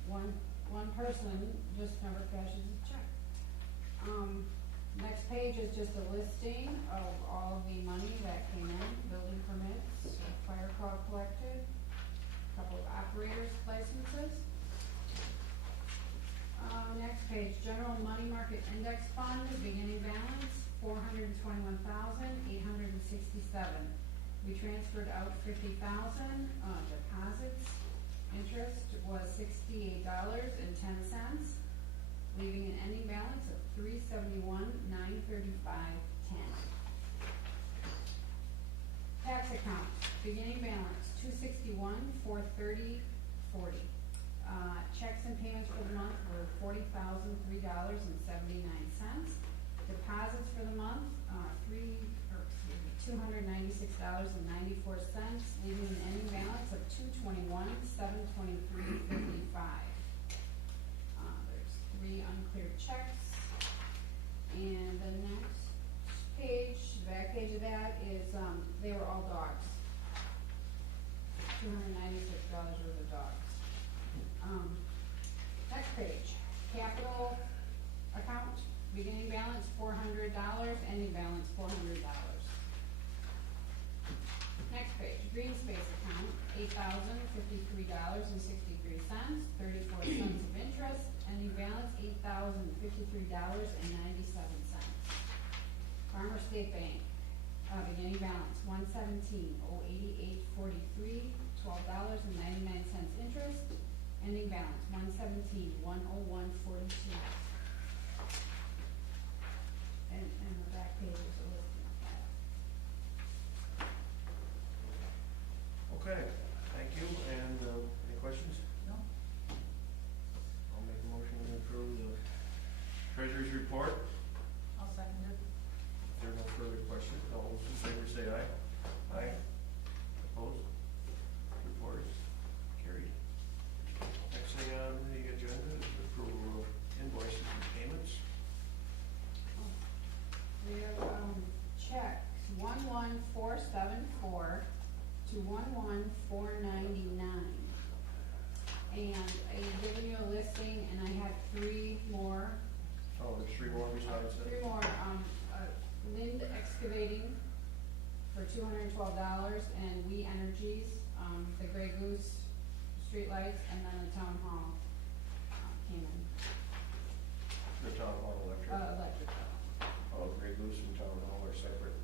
One person just never cashes a check. Next page is just a listing of all of the money that came in, building permits, fire call collected, a couple of operators licenses. Next page, general money market index fund, beginning balance, $421,867. We transferred out $50,000, deposits, interest was $68.10, leaving an ending balance of $371,935.10. Tax account, beginning balance, $261,430.40. Checks and payments for the month were $40,003.79. Deposits for the month, $296.94, leaving an ending balance of $221,723.55. There's 3 uncleared checks. And the next page, the back page of that is, they were all dogs. $296 worth of dogs. Next page, capital account, beginning balance $400, ending balance $400. Next page, green space account, $8,053.63, 34 cents of interest, ending balance $8,053.97. Farmer State Bank, beginning balance $117,088.43, $12.99 interest, ending balance $117,101.42. And the back page is a listing of that. Okay, thank you, and, any questions? No? I'll make a motion to approve the treasurer's report. I'll second it. If there are no further questions, all those in favor say aye. Aye. Opposed? Report is carried. Next thing on the agenda is approval of invoices and payments. We have, checks 11474 to 11499. And I've given you a listing, and I have 3 more. Oh, there's 3 more besides that? 3 more, Lind Excavating for $212, and We Energies, the Grey Goose streetlights, and then the Town Hall, came in, The town hall electric. electric. Oh, Grey Goose and town hall are separate,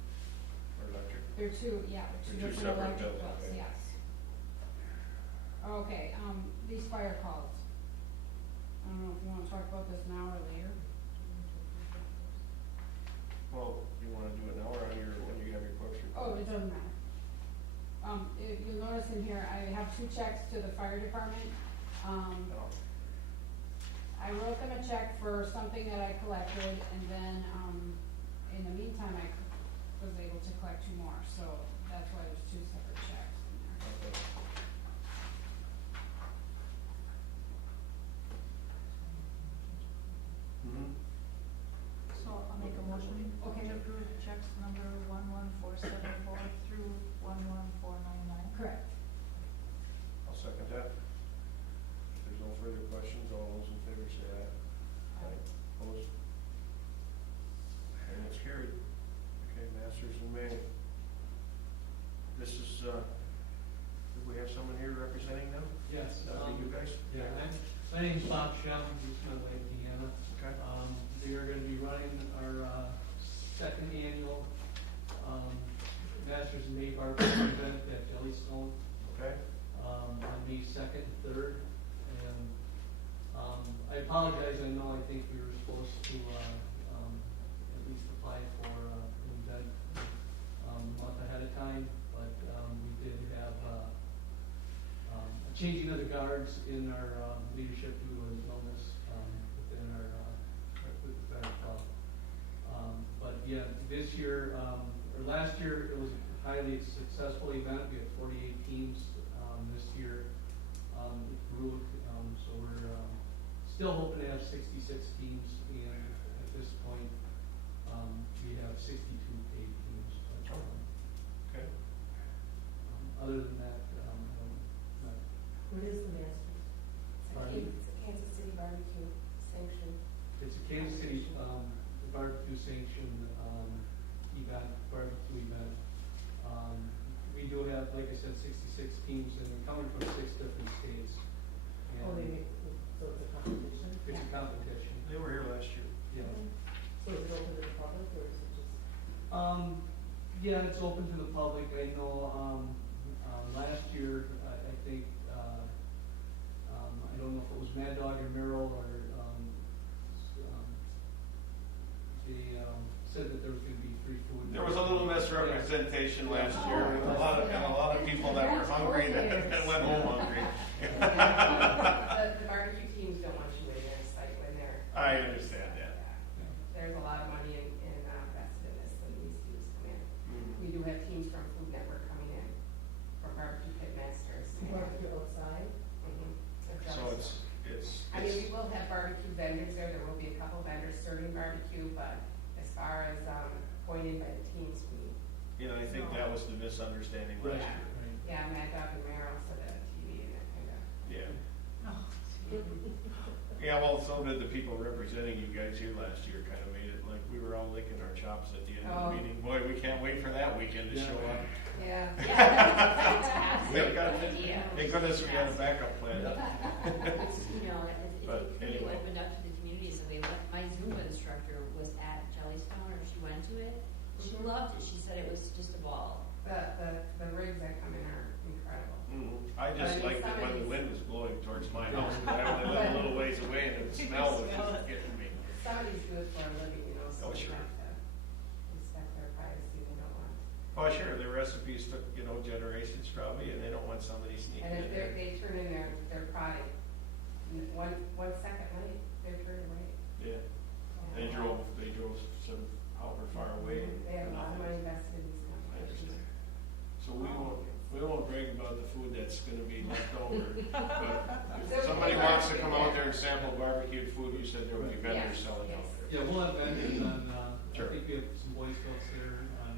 or electric. They're 2, yeah, They're they're 2 two different separate electric bills, bills, okay. yes. Okay, these fire calls. I don't know if you wanna talk about this now or later. Well, you wanna do it now or on your, when you have your books? Oh, it doesn't matter. You'll notice in here, I have 2 checks to the fire department. No. I wrote them a check for something that I collected, and then, in the meantime, I was able to collect 2 more, so that's why there's 2 separate checks in there. Okay. Mm-hmm. So I'll make a motion. Okay. To approve checks number 11474 through 11499. Correct. I'll second that. If there's no further questions, all those in favor say aye. Aye. Opposed? And it's carried. Okay, Masters and May. This is, do we have someone here representing them? Yes. That'll be you guys? Yeah, my name's Bob Shem, I'm just from Lake Deanna. Okay. We are gonna be running our, second annual, Masters and May barbecue event at Jellystone, Okay. on May 2nd, 3rd. And, I apologize, I know, I think we were supposed to, at least apply for, an event, a month ahead of time, but, we did have, a changing of the guards in our, leadership due to an illness, within our, with the fire club. But yeah, this year, or last year, it was a highly successful event. We had 48 teams. This year, it grew, so we're still hoping to have 66 teams, and at this point, we have 62 paid teams. But, Okay. other than that, I don't, not, What is the Masters? Pardon? It's a Kansas City barbecue sanction. it's a Kansas City barbecue sanctioned event, barbecue event. We do have, like I said, 66 teams, and they're coming from 6 different states. Oh, And so it's a competition? it's a competition. They were here last year. Yeah. So is it open to the public, or is it just? Yeah, it's open to the public. I know, last year, I think, I don't know if it was Mad Dog or Merrill, or, they, said that there was gonna be free food. There was a little misrepresentation last year, and a lot of people that were hungry that went home hungry. The barbecue teams don't want you in their site when they're. I understand that. There's a lot of money in vested in this when these teams come in. Mhm. We do have understanding Yeah, last year. yeah, Mad Dog and Meryl said that on TV and that kind of. Yeah. Oh, Yeah, well, so did the people representing you guys here last year, kind of made it like we were all licking our chops at the end of Oh. the meeting. Boy, we can't wait for that weekend to show up. Yeah. We've got, idea. thank goodness we got a backup plan. You know, But it really anyway. opened up to the community, so my Zumba instructor was at Jellystone, or she went to it. She loved it, she said it was just a ball. The rigs that come in are incredible. I just But liked it when the somebody's- wind was blowing towards my house, but I only lived a little ways away and the smell was just getting me. Somebody's do it for a living, you know, so Oh, they sure. have to respect their privacy, they don't want. Oh, sure, the recipes took, generations probably, and they don't want somebody sneaking And in if there. they turn in their product, one second late, they're turned away. Yeah, they drove some however far away. and They have a lot of money nothing. invested in these I competitions. understand. So we won't brag about the food that's gonna be left over, but if somebody wants to come out there and sample barbecued food, you said there will be vendors Yes, selling out yes. there. Yeah, we'll have vendors on, Sure. I think we have some Boy Scouts there on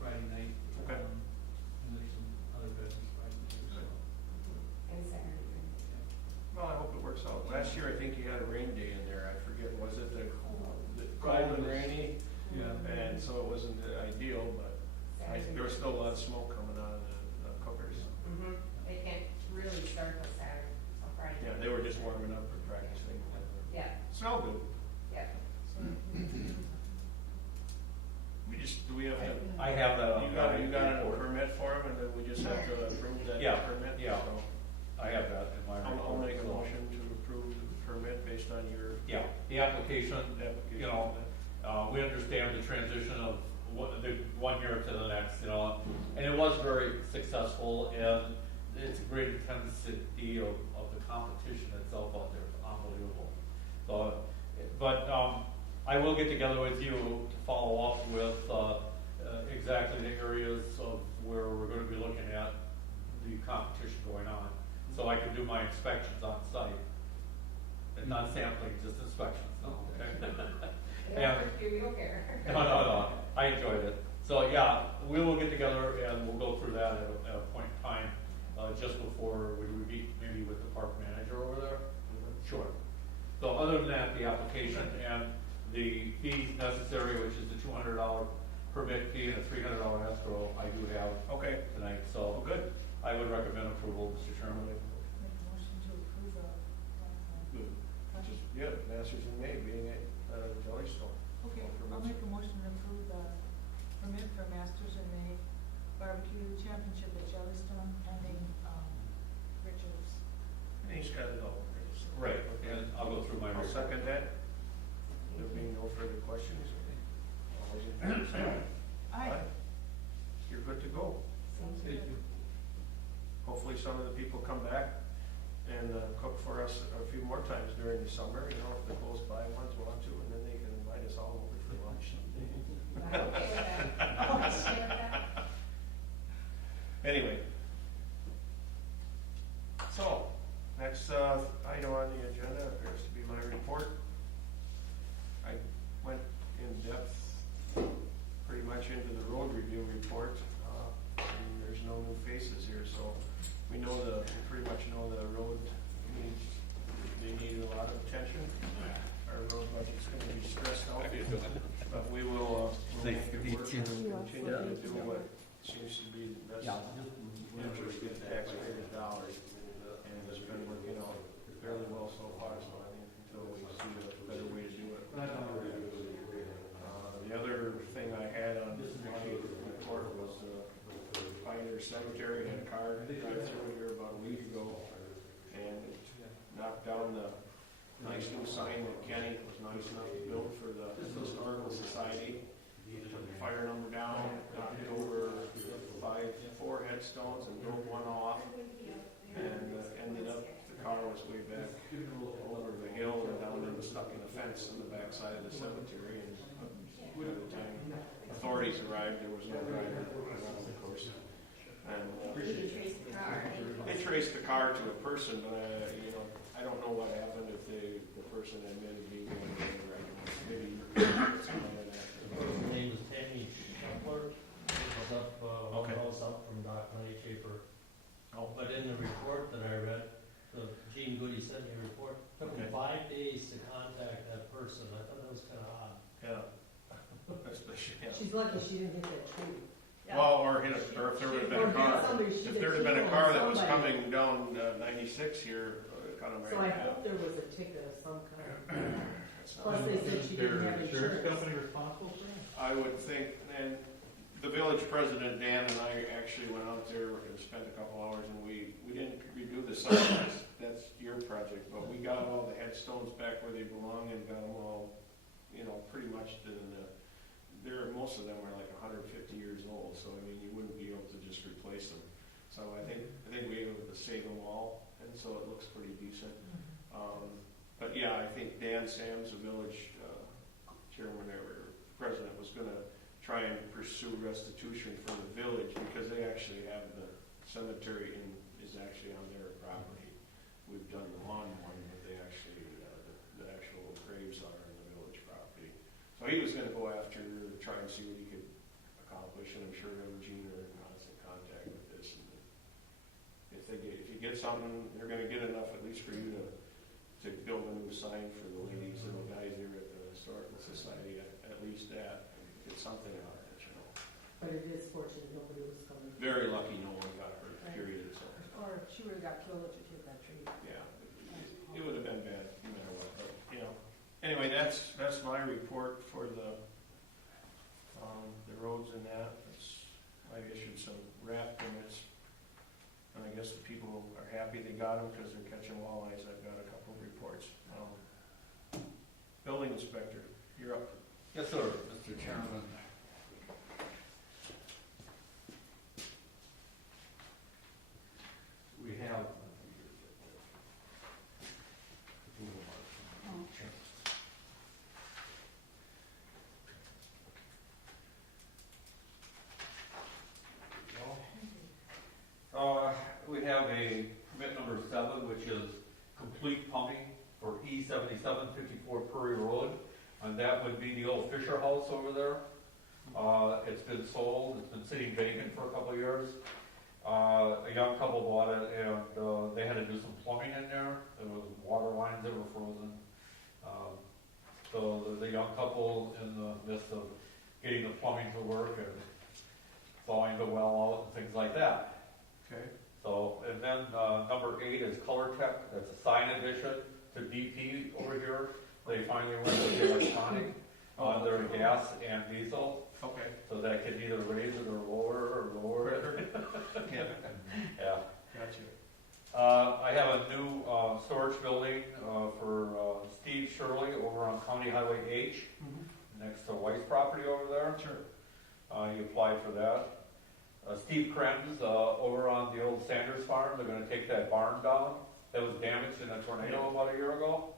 Friday night. Okay. And there's some other business Friday night, so. And Saturday. Well, I hope it works out. Last year, I think you had a rain day in there. I forget, was it the cold and rainy? Yeah. And so it wasn't ideal, but there was still a lot of smoke coming out of the cookers. Mm-hmm. They can't really start till Saturday, so Friday. Yeah, they were just warming up for practicing. Yeah, Smelled good. yeah. Do we have to, I have that on. you got a report. permit for them, and then we just have to approve that Yeah, permit? yeah. So I have that in my report. I'll make a so. motion to approve the permit based on your Yeah, the application, application. you know, we understand the transition of the 1 year to the next, and it was very successful, and it's a great intensity of the competition itself out there, it's unbelievable. So, but, I will get together with you to follow up with, exactly the areas of where we're gonna be looking at the competition going on, so I can do my inspections on site. And not sampling, just inspections, no, okay? Yeah, you don't care. No, I enjoyed it. So, yeah, we will get together and we'll go through that at a point in time, just before we meet, maybe with the park manager over there. Sure. So other than that, the application and the fees necessary, which is the $200 permit fee and a $300 escrow, I do have Okay, tonight, well, so good. I would recommend approval, Mr. Chairman. make a motion to approve the, Good. Just, yeah, Masters in May being at Jellystone. okay, I'll make a motion to approve the permit for Masters in May Barbecue Championship at Jellystone pending, Richards. And he's got it all. Right, and I'll go through my I'll report. second that. There being no further questions, all those in favor say aye. Aye. You're good to go. Thank you. Hopefully some of the people come back and cook for us a few more times during the summer, if the close by ones want to, and then they can invite us all over for lunch. I'm okay with that. I'm okay with that. Anyway. So, next item on the agenda appears to be my report. I went in depth pretty much into the road review report, and there's no new faces here, so we pretty much know the road they need a lot of attention. Our road budget's gonna be stressed out, but we will we'll make it work and continue to do what seems to be the best interest in taxpayers' dollars. And it's been working out fairly well so far, so I think until we see a better way to do it. The other thing I had on my report was Pioneer Cemetery had a car drive through here about a week ago and knocked down the nice new sign that Kenny was nice enough to build for the Historical Society. Took the fire number down, knocked over 4 headstones and broke one off, and ended up, the car was way back over the hill and down and stuck in a fence in the back side of the cemetery, and by the time authorities arrived, there was no driver around, of course. And Did you trace the car? they traced the car to a person, but I don't know what happened, if the person admitted being the one right. Maybe something like that. Her name is Tammy Shuffler. was up, one Okay. house up from Doc Money Chafer. Oh. But in the report that I read, the Gene Goody sent me a report, took Okay. him 5 days to contact that person. I thought that was kinda odd. Yeah. Especially, yeah. She's lucky she didn't hit that tree. Yeah. Well, or hit it, or if there would've been Or a hit car, somebody, she if could there'd have been a kill car that was somebody. coming down 96 here, kind of So right I now. hope there was a ticket of some kind. That's not- Plus they said she didn't have Is their insurance insurance. company responsible for that? I would think, and the village president, Dan, and I actually went out there and spent a couple hours, and we didn't redo the sign, that's your project, but we got all the headstones back where they belong and got them all, pretty much most of them are like 150 years old, so I mean, you wouldn't be able to just replace them. So I think we were able to save them all, and so it looks pretty decent. But yeah, I think Dan Sams, the village chairman or president, was gonna try and pursue restitution for the village, because they actually have the cemetery is actually on their property. We've done the lawn one, but they actually, the actual graves are on the village property. So he was gonna go after, try and see what he could accomplish, and I'm sure Gene are in constant contact with this. And if you get something, they're gonna get enough at least for you to build a new sign for the ladies and the guys here at the Historical Society, at least that, and get something out of it, But it is fortunate nobody was coming. Very lucky no one got hurt, Right. period, so, Or she would've got killed if it hit that tree. yeah. It would have been bad, no matter what, but, Anyway, that's my report for the roads and that. I issued some RAP permits, and I guess the people are happy they got them because they're catching walleyes. I've got a couple of reports. Building inspector, you're up. Yes, sir, Mr. Chairman. We have. We have a permit number 7, which is complete pumping for E7754 Prairie Road, and that would be the old Fisher House over there. It's been sold, it's been sitting vacant for a couple of years. A young couple bought it, and they had to do some plumbing in there. There was water lines that were frozen. So the young couple, in the midst of getting the plumbing to work and thawing the well out and things like that. Okay. So, and then number 8 is Color Tech. That's a sign addition to DP over here. They finally went with the electronic on their gas and diesel. Okay. So that can either raise it or lower it. Yeah. Yeah. Gotcha. I have a new storage building for Steve Shirley over on County Highway H, next to Weiss property over there. Sure. He applied for that. Steve Krenz over on the old Sanders farm, they're going to take that barn down. That was damaged in a tornado about a year ago.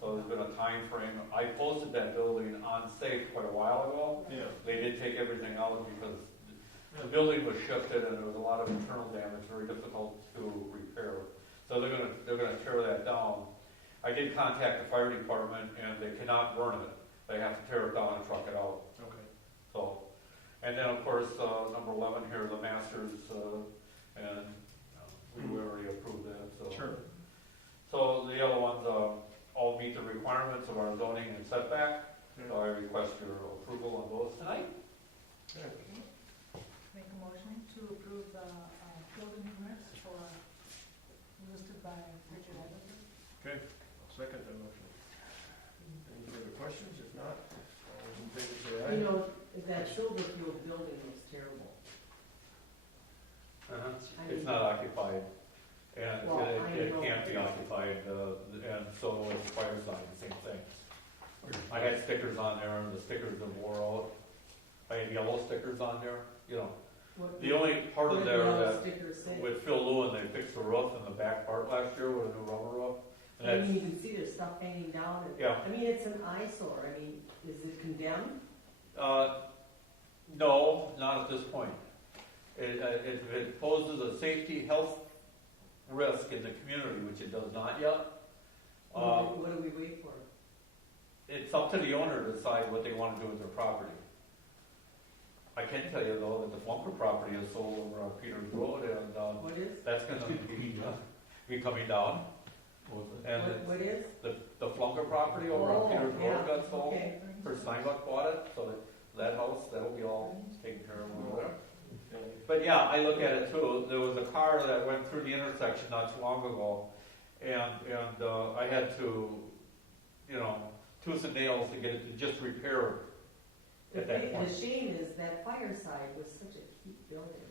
So there's been a time frame. I posted that building on safe quite a while ago. Yeah. They did take everything out because the building was shifted and there was a lot of internal damage, very difficult to repair. So they're gonna tear that down. I did contact the fire department and they cannot burn it. They have to tear it down and truck it out. Okay. So, and then of course, number 11 here, the masters, and we already approved that, so. Sure. So the other ones, all meet the requirements of our zoning and setback. So I request your approval on those tonight. Okay. Make a motion to approve the building permits for listed by Richard Iverson. Okay. I'll second the motion. Any further questions? If not, all those in favor say aye. You know, that silver field building looks terrible. It's not occupied, and Well, I it know. can't be occupied, and so is the fire sign, the same thing. I had stickers on there, and the stickers have wore out. I had yellow stickers on there, What- The only part what of do there the that, stickers say? with Phil Lewin, they fixed the roof in the back part last year with a new rubber roof. And I that's, mean, you can see there's stuff hanging down. And, Yeah. I mean, it's an eyesore. I mean, is it condemned? no, not at this point. It poses a safety, health risk in the community, which it does not yet. What do we wait for? It's up to the owner to decide what they want to do with their property. I can tell you though, that the Flunker property is sold over on Peters Road, and, What is? that's gonna be coming down. And What is? the Flunker property over on Peters yeah, Road got sold. okay. First Steinbuck bought it, so that house, that'll be all taken care of over there. But yeah, I look at it too. There was a car that went through the intersection not too long ago, and I had to, tooth and nails to get it to just repair at that point. The shame is that fireside was such a cute building,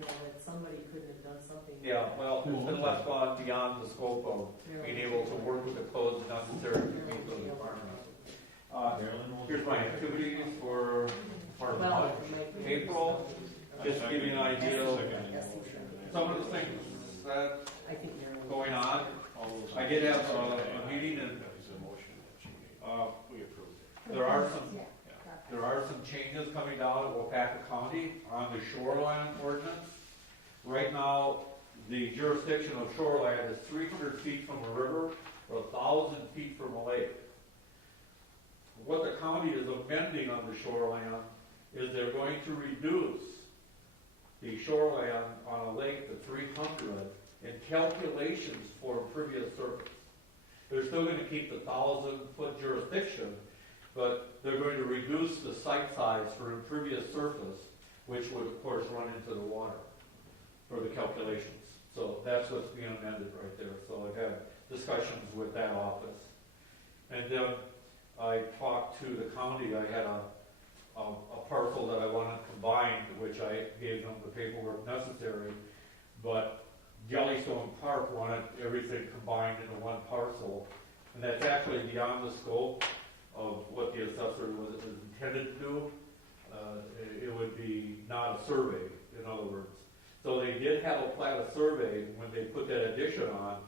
that somebody couldn't have done something. Yeah, well, it's been left on beyond the scope of being able to work with the codes necessary to meet those requirements. Here's my activities for part of the month. April, just to give you an idea of some of the things that going on. I did have a meeting, and there are some changes coming down at Wapaka County on the shoreline ordinance. Right now, the jurisdiction of shoreline is 300 feet from a river or 1,000 feet from a lake. What the county is amending on the shoreline is they're going to reduce the shoreline on a lake to 300 in calculations for impervious surface. They're still going to keep the 1,000-foot jurisdiction, but they're going to reduce the site size for impervious surface, which would, of course, run into the water for the calculations. So that's what's being amended right there. So I've had discussions with that office. And then I talked to the county. I had a parcel that I wanted combined, which I gave them the paperwork necessary, but Jellystone Park wanted everything combined into one parcel, and that's actually beyond the scope of what the assessor was intended to do. It would be not a survey, in other words. So they did have a plat of survey when they put that addition on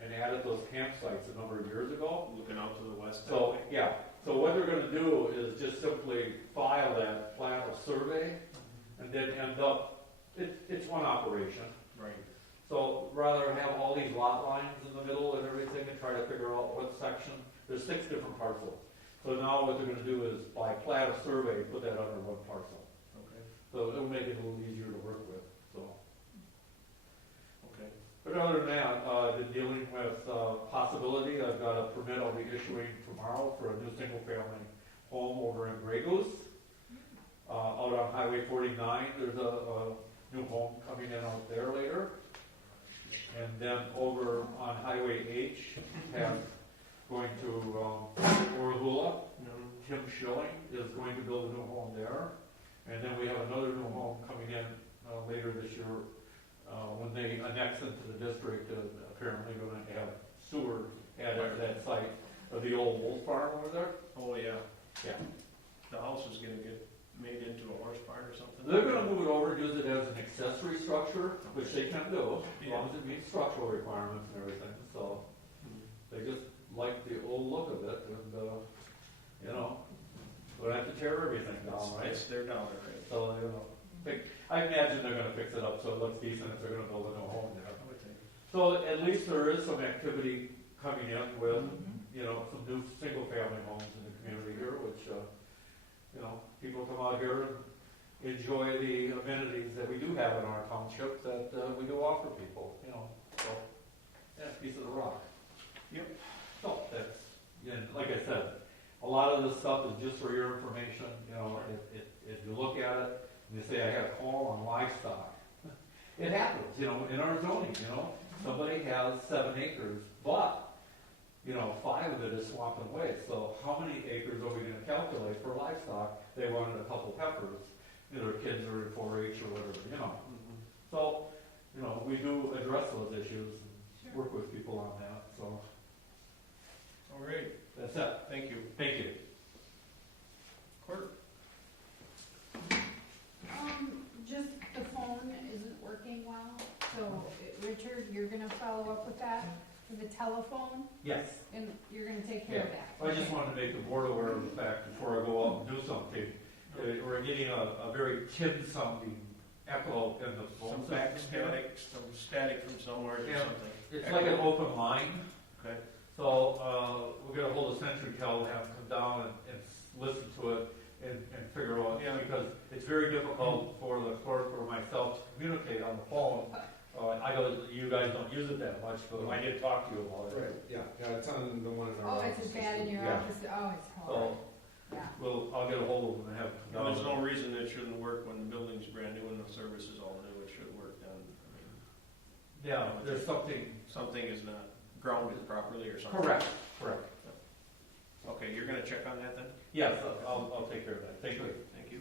and added those campsites a number of years ago. Looking out to the west. So, yeah. So what they're going to do is just simply file that plat of survey and then end up, it's one operation. Right. So rather have all these lot lines in the middle and everything and try to figure out what section, there's 6 different parcels. So now what they're going to do is by plat of survey, put that under one parcel. Okay. So it'll make it a little easier to work with, so. Okay. But other than that, I've been dealing with possibility. I've got a permit I'll be issuing tomorrow for a new single-family home over in Grey Goose. Out on Highway 49, there's a new home coming in out there later. And then over on Highway H, going to Orahula, Tim Schilling is going to build a new home there. And then we have another new home coming in later this year. When they annex into the district, apparently going to have sewer added to that site of the old wolf farm over there. Oh, yeah. Yeah. The house is gonna get made into a horse barn or something? They're going to move it over and use it as an accessory structure, which they can do, as long as it meets structural requirements and everything. So they just like the old look of it, and don't have to tear everything down, right? It's there down there, right? So I imagine they're going to fix it up so it looks decent if they're going to build a new home there. I would think. So at least there is some activity coming in with, some new single-family homes in the community here, which, people come out here and enjoy the amenities that we do have in our township that we do offer people, So, yeah, piece of the rock. Yep. So that's, like I said, a lot of this stuff is just for your information. If you look at it and you say, I had a call on livestock, it happens, in our zoning, somebody has 7 acres, but 5 of it is swamping away. So how many acres are we going to calculate for livestock? They wanted a couple peppers. Their kids are in 4-H or whatever, So, we do address those issues and work with people on that. So, All right. that's it. Thank you. Thank you. Clerk? Just the phone isn't working well, so Richard, you're gonna follow up with that for the telephone, Yes. and you're gonna take care of that. I just wanted to make the board aware of the fact before I go out and do something. We're getting a very tin-sounding echo in the phone Some back system here. static from somewhere or Yeah. something. It's like an open line. Okay. So we're going to hold a Century Tel and have them come down and listen to it. and figure out, because it's very difficult for the clerk or myself to communicate on the phone. I know that you guys don't use it that much, but I did talk to you about it. Right, yeah, it's on the one in our Oh, office. it's as bad in your Yeah. office, oh, it's So, horrible, yeah. I'll get a hold of them and have. There's no reason it shouldn't work when the building's brand new and the service is all new, it should work then. Yeah, there's something. Something is not grounded properly or something. Correct. Okay, you're gonna check on that then? Yes, I'll take care of that. Thank you. Thank you.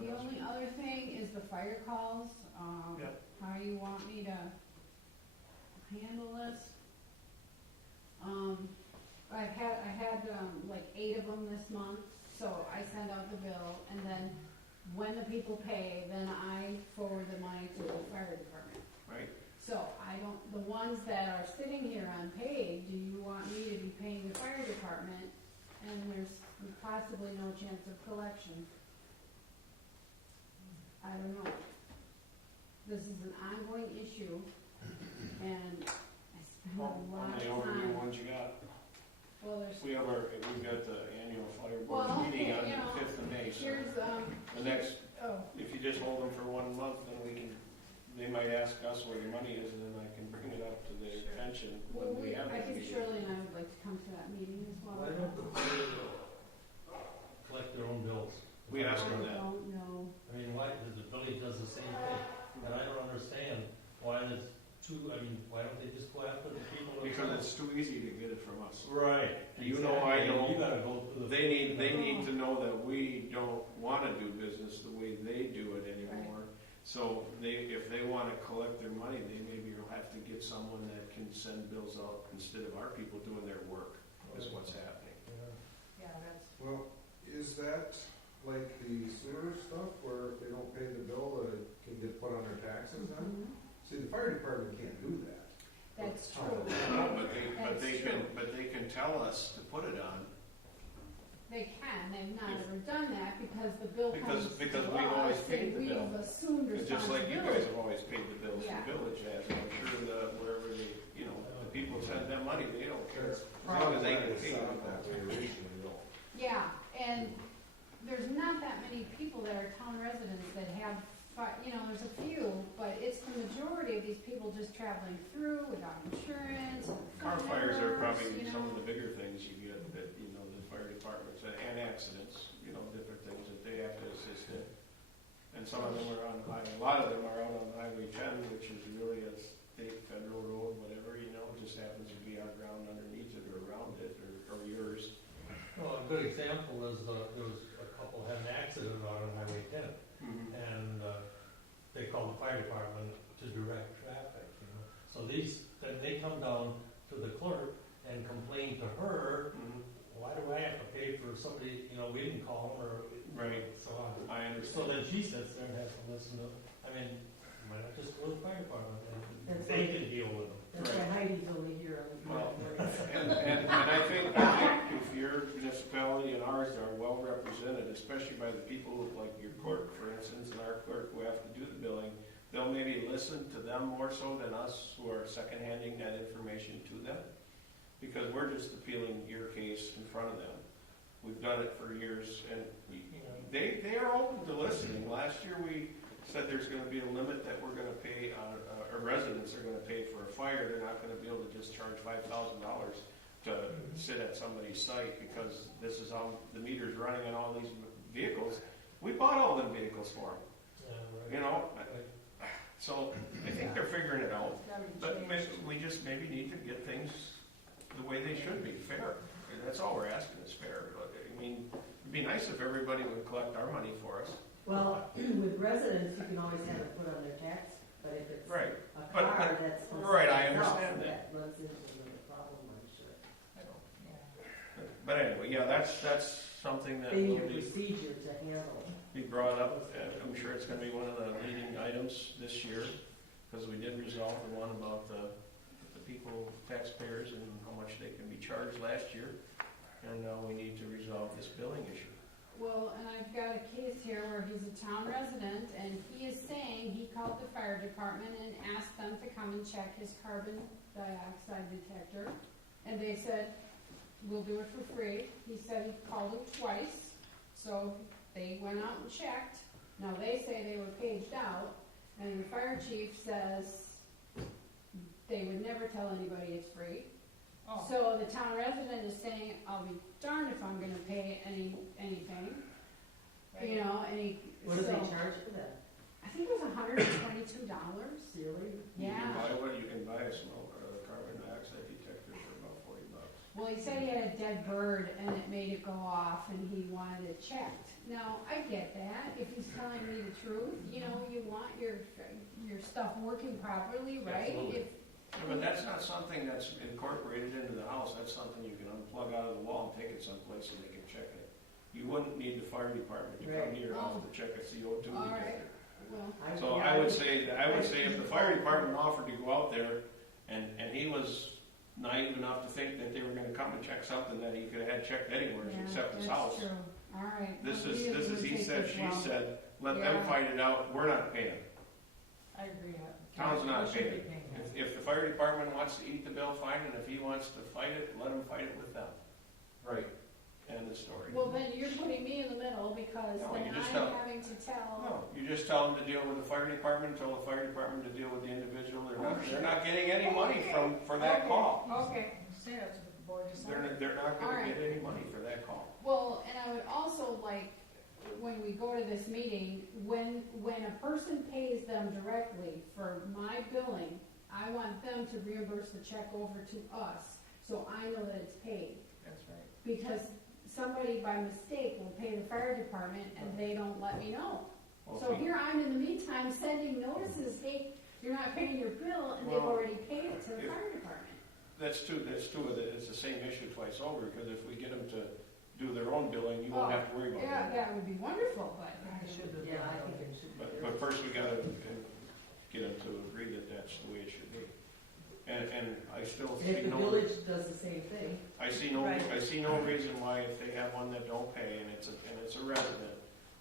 The only other thing is the fire calls, Yep. how you want me to handle this. I had like 8 of them this month, so I send out the bill, and then when the people pay, then I forward the money to the fire department. Right. So the ones that are sitting here unpaid, do you want me to be paying the fire department, and there's possibly no chance of collection? I don't know. This is an ongoing issue, and I spend a How lot many of overdue time. ones you got? Well, there's, We've got the annual fire Well, board meeting on you know, the 5th of May, so here's, the next, if you just hold them for 1 month, then they might ask us where your money is, and then I can bring it up to their attention well, when we have I that think meeting. Shirley and I would like to come to that meeting as well. Why don't the players collect their own bills? We asked them I that. don't know. I mean, why, the village does the same thing, and I don't understand why there's why don't they just go after the people? Because it's too easy to get it from us. Right. You know, I know. You gotta go through the. They need to know that we don't wanna do business the way they do it anymore. So if they wanna collect their money, they maybe will have to get someone that can send bills out instead of our people doing their work, is what's happening. Yeah, that's. Well, is that like the sewer stuff where if they don't pay the bill, it can get put on their taxes then? Mhm. See, the fire department can't do that. That's true. No, but That's they can tell us to put it on. They can, they've not ever done that because the bill comes to us. Because we've always paid the bill. And we've assumed It's just like you responsibility. guys have always paid the bills, Yeah. the village has, and I'm sure that wherever the people send them money, they don't care. That's As long as they probably can why pay it's it. not that way originally, though. Yeah, and there's not that many people that are town residents that have, there's a few, but it's the majority of these people just traveling through without insurance. And Car phone fires are numbers, probably some of the bigger things you get that, the fire departments, and accidents, different things that they have to assist in. And some of them are on a lot of them are out on Highway 10, which is really a state, federal road, whatever, it just happens to be our ground underneath it or around it, or yours. Well, a good example is, there was a couple had an accident on Highway 10, and they called the fire department to direct traffic, So then they come down to the clerk and complain to her, why do I have to pay for somebody, we didn't call them, or. Right. So on. I understand. So then she sits there and has to listen to, why not just go to the fire department, and That's they right. can deal with them. That's why Heidi's only here on the. Well, and I think if your municipality and ours are well represented, especially by the people like your clerk, for instance, and our clerk who have to do the billing, they'll maybe listen to them more so than us who are second-handing that information to them. Because we're just appealing your case in front of them. We've done it for years, and they are open to listening. Last year we said there's going to be a limit that we're going to pay, our residents are going to pay for a fire. They're not going to be able to just charge $5,000 to sit at somebody's site because this is how the meter's running on all these vehicles. We bought all them vehicles for them, So I think they're figuring it out. But we just maybe need to get things the way they should be, fair. That's all we're asking is fair. It'd be nice if everybody would collect our money for us. Well, with residents, you can always have it put on their tax, but if it's Right. a But- car that's supposed to. right, I be itself, understand that. runs into the problem, I'm sure. But anyway, that's something that They need will a procedure to handle. be brought up, and I'm sure it's going to be one of the leading items this year, because we did resolve the one about the people, taxpayers, and how much they can be charged last year, and now we need to resolve this billing issue. Well, and I've got a case here where he's a town resident, and he is saying he called the fire department and asked them to come and check his carbon dioxide detector, and they said, we'll do it for free. He said he called him twice, so they went out and checked. Now, they say they were paged out, and the fire chief says they would never tell anybody it's free. Oh. So the town resident is saying, I'll be darned if I'm gonna pay anything, you know, What do they so, charge for that? I think it was $122. Really? You Yeah. can buy a smoke, carbon dioxide detector for about $40. Well, he said he had a dead bird and it made it go off and he wanted it checked. Now, I get that, if he's telling me the truth, you know, you want your stuff working properly, right? Absolutely. But that's not something that's incorporated into the house, that's something you can unplug out of the wall and take it someplace and they can check it. You wouldn't need the fire department to come to your house to check a CO2 All right. detector. Well, So I would say if the fire department offered to go out there and he was naive enough to think that they were gonna come and check something that he could have had checked anywhere yeah, except his that's house. true. All right. This Well, is he take said, this she well. said, let them Yeah. fight it out, we're not paying. I agree. Town's not We should be paying. paying that. If the fire department wants to eat the bill, fine, and if he wants to fight it, let him fight it with them. Right. End of story. Well, then you're putting me in the middle because No, then you just I'm tell- having to tell. No, you just tell them to deal with the fire department, tell the fire department to deal with the individual, they're not getting any money for that Okay. call. Okay. Say that to the board, They're not All gonna right. get any money for that call. Well, and I would also like, when we go to this meeting, when a person pays them directly for my billing, I want them to reimburse the check over to us, so I know that it's paid. That's right. Because somebody by mistake will pay the fire department and they don't let me know. Well, So if we- here I'm in the meantime sending notices, hey, you're not paying your bill, and they've Well, already paid it to the if- fire department. That's two of it, it's the same issue twice over, because if we get them to do their own billing, you won't have to worry about Yeah, it. that would be wonderful, but. I should have. Yeah, I think it should be. But first we gotta get them to agree that that's the way it should be. And I still And see if the no, village does the same thing, I see no reason why if they have one that don't pay and it's a resident,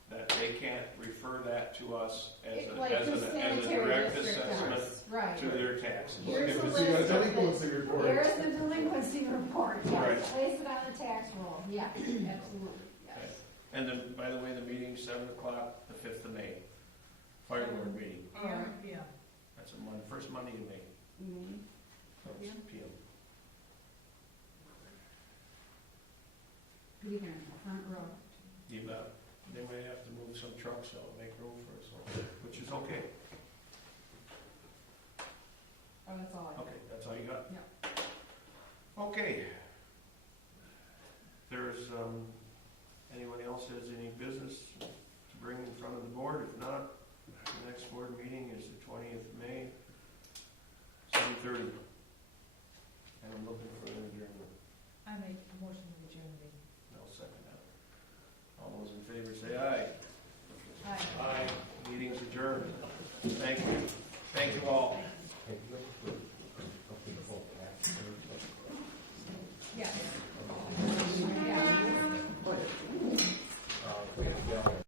that they can't refer that to us as Like a the sanitary direct district assessment does, right. to their taxes. Here's If a it's in a list of delinquency report. Here's the delinquency report, yes, Right. place it on the tax roll, yes, absolutely, yes. And then, by the way, the meeting's 7 o'clock, the 5th of May. Fire board meeting, Yeah. that's first Monday in May, Mhm. so it's PM. Be there in the front row. You bet. They might have to move some trucks out, make room for us, all, which is okay. Oh, that's all I got. Okay, that's all you got? Yeah. Okay. There's, anyone else has any business to bring in front of the board? If not, the next board meeting is the 20th of May, 7:30. And I'm looking for an adjournment. I make a motion to adjourn the meeting. I'll second that. All those in favor say aye. Hi. Aye. Meeting's adjourned. Thank you. Thank you all. Yes.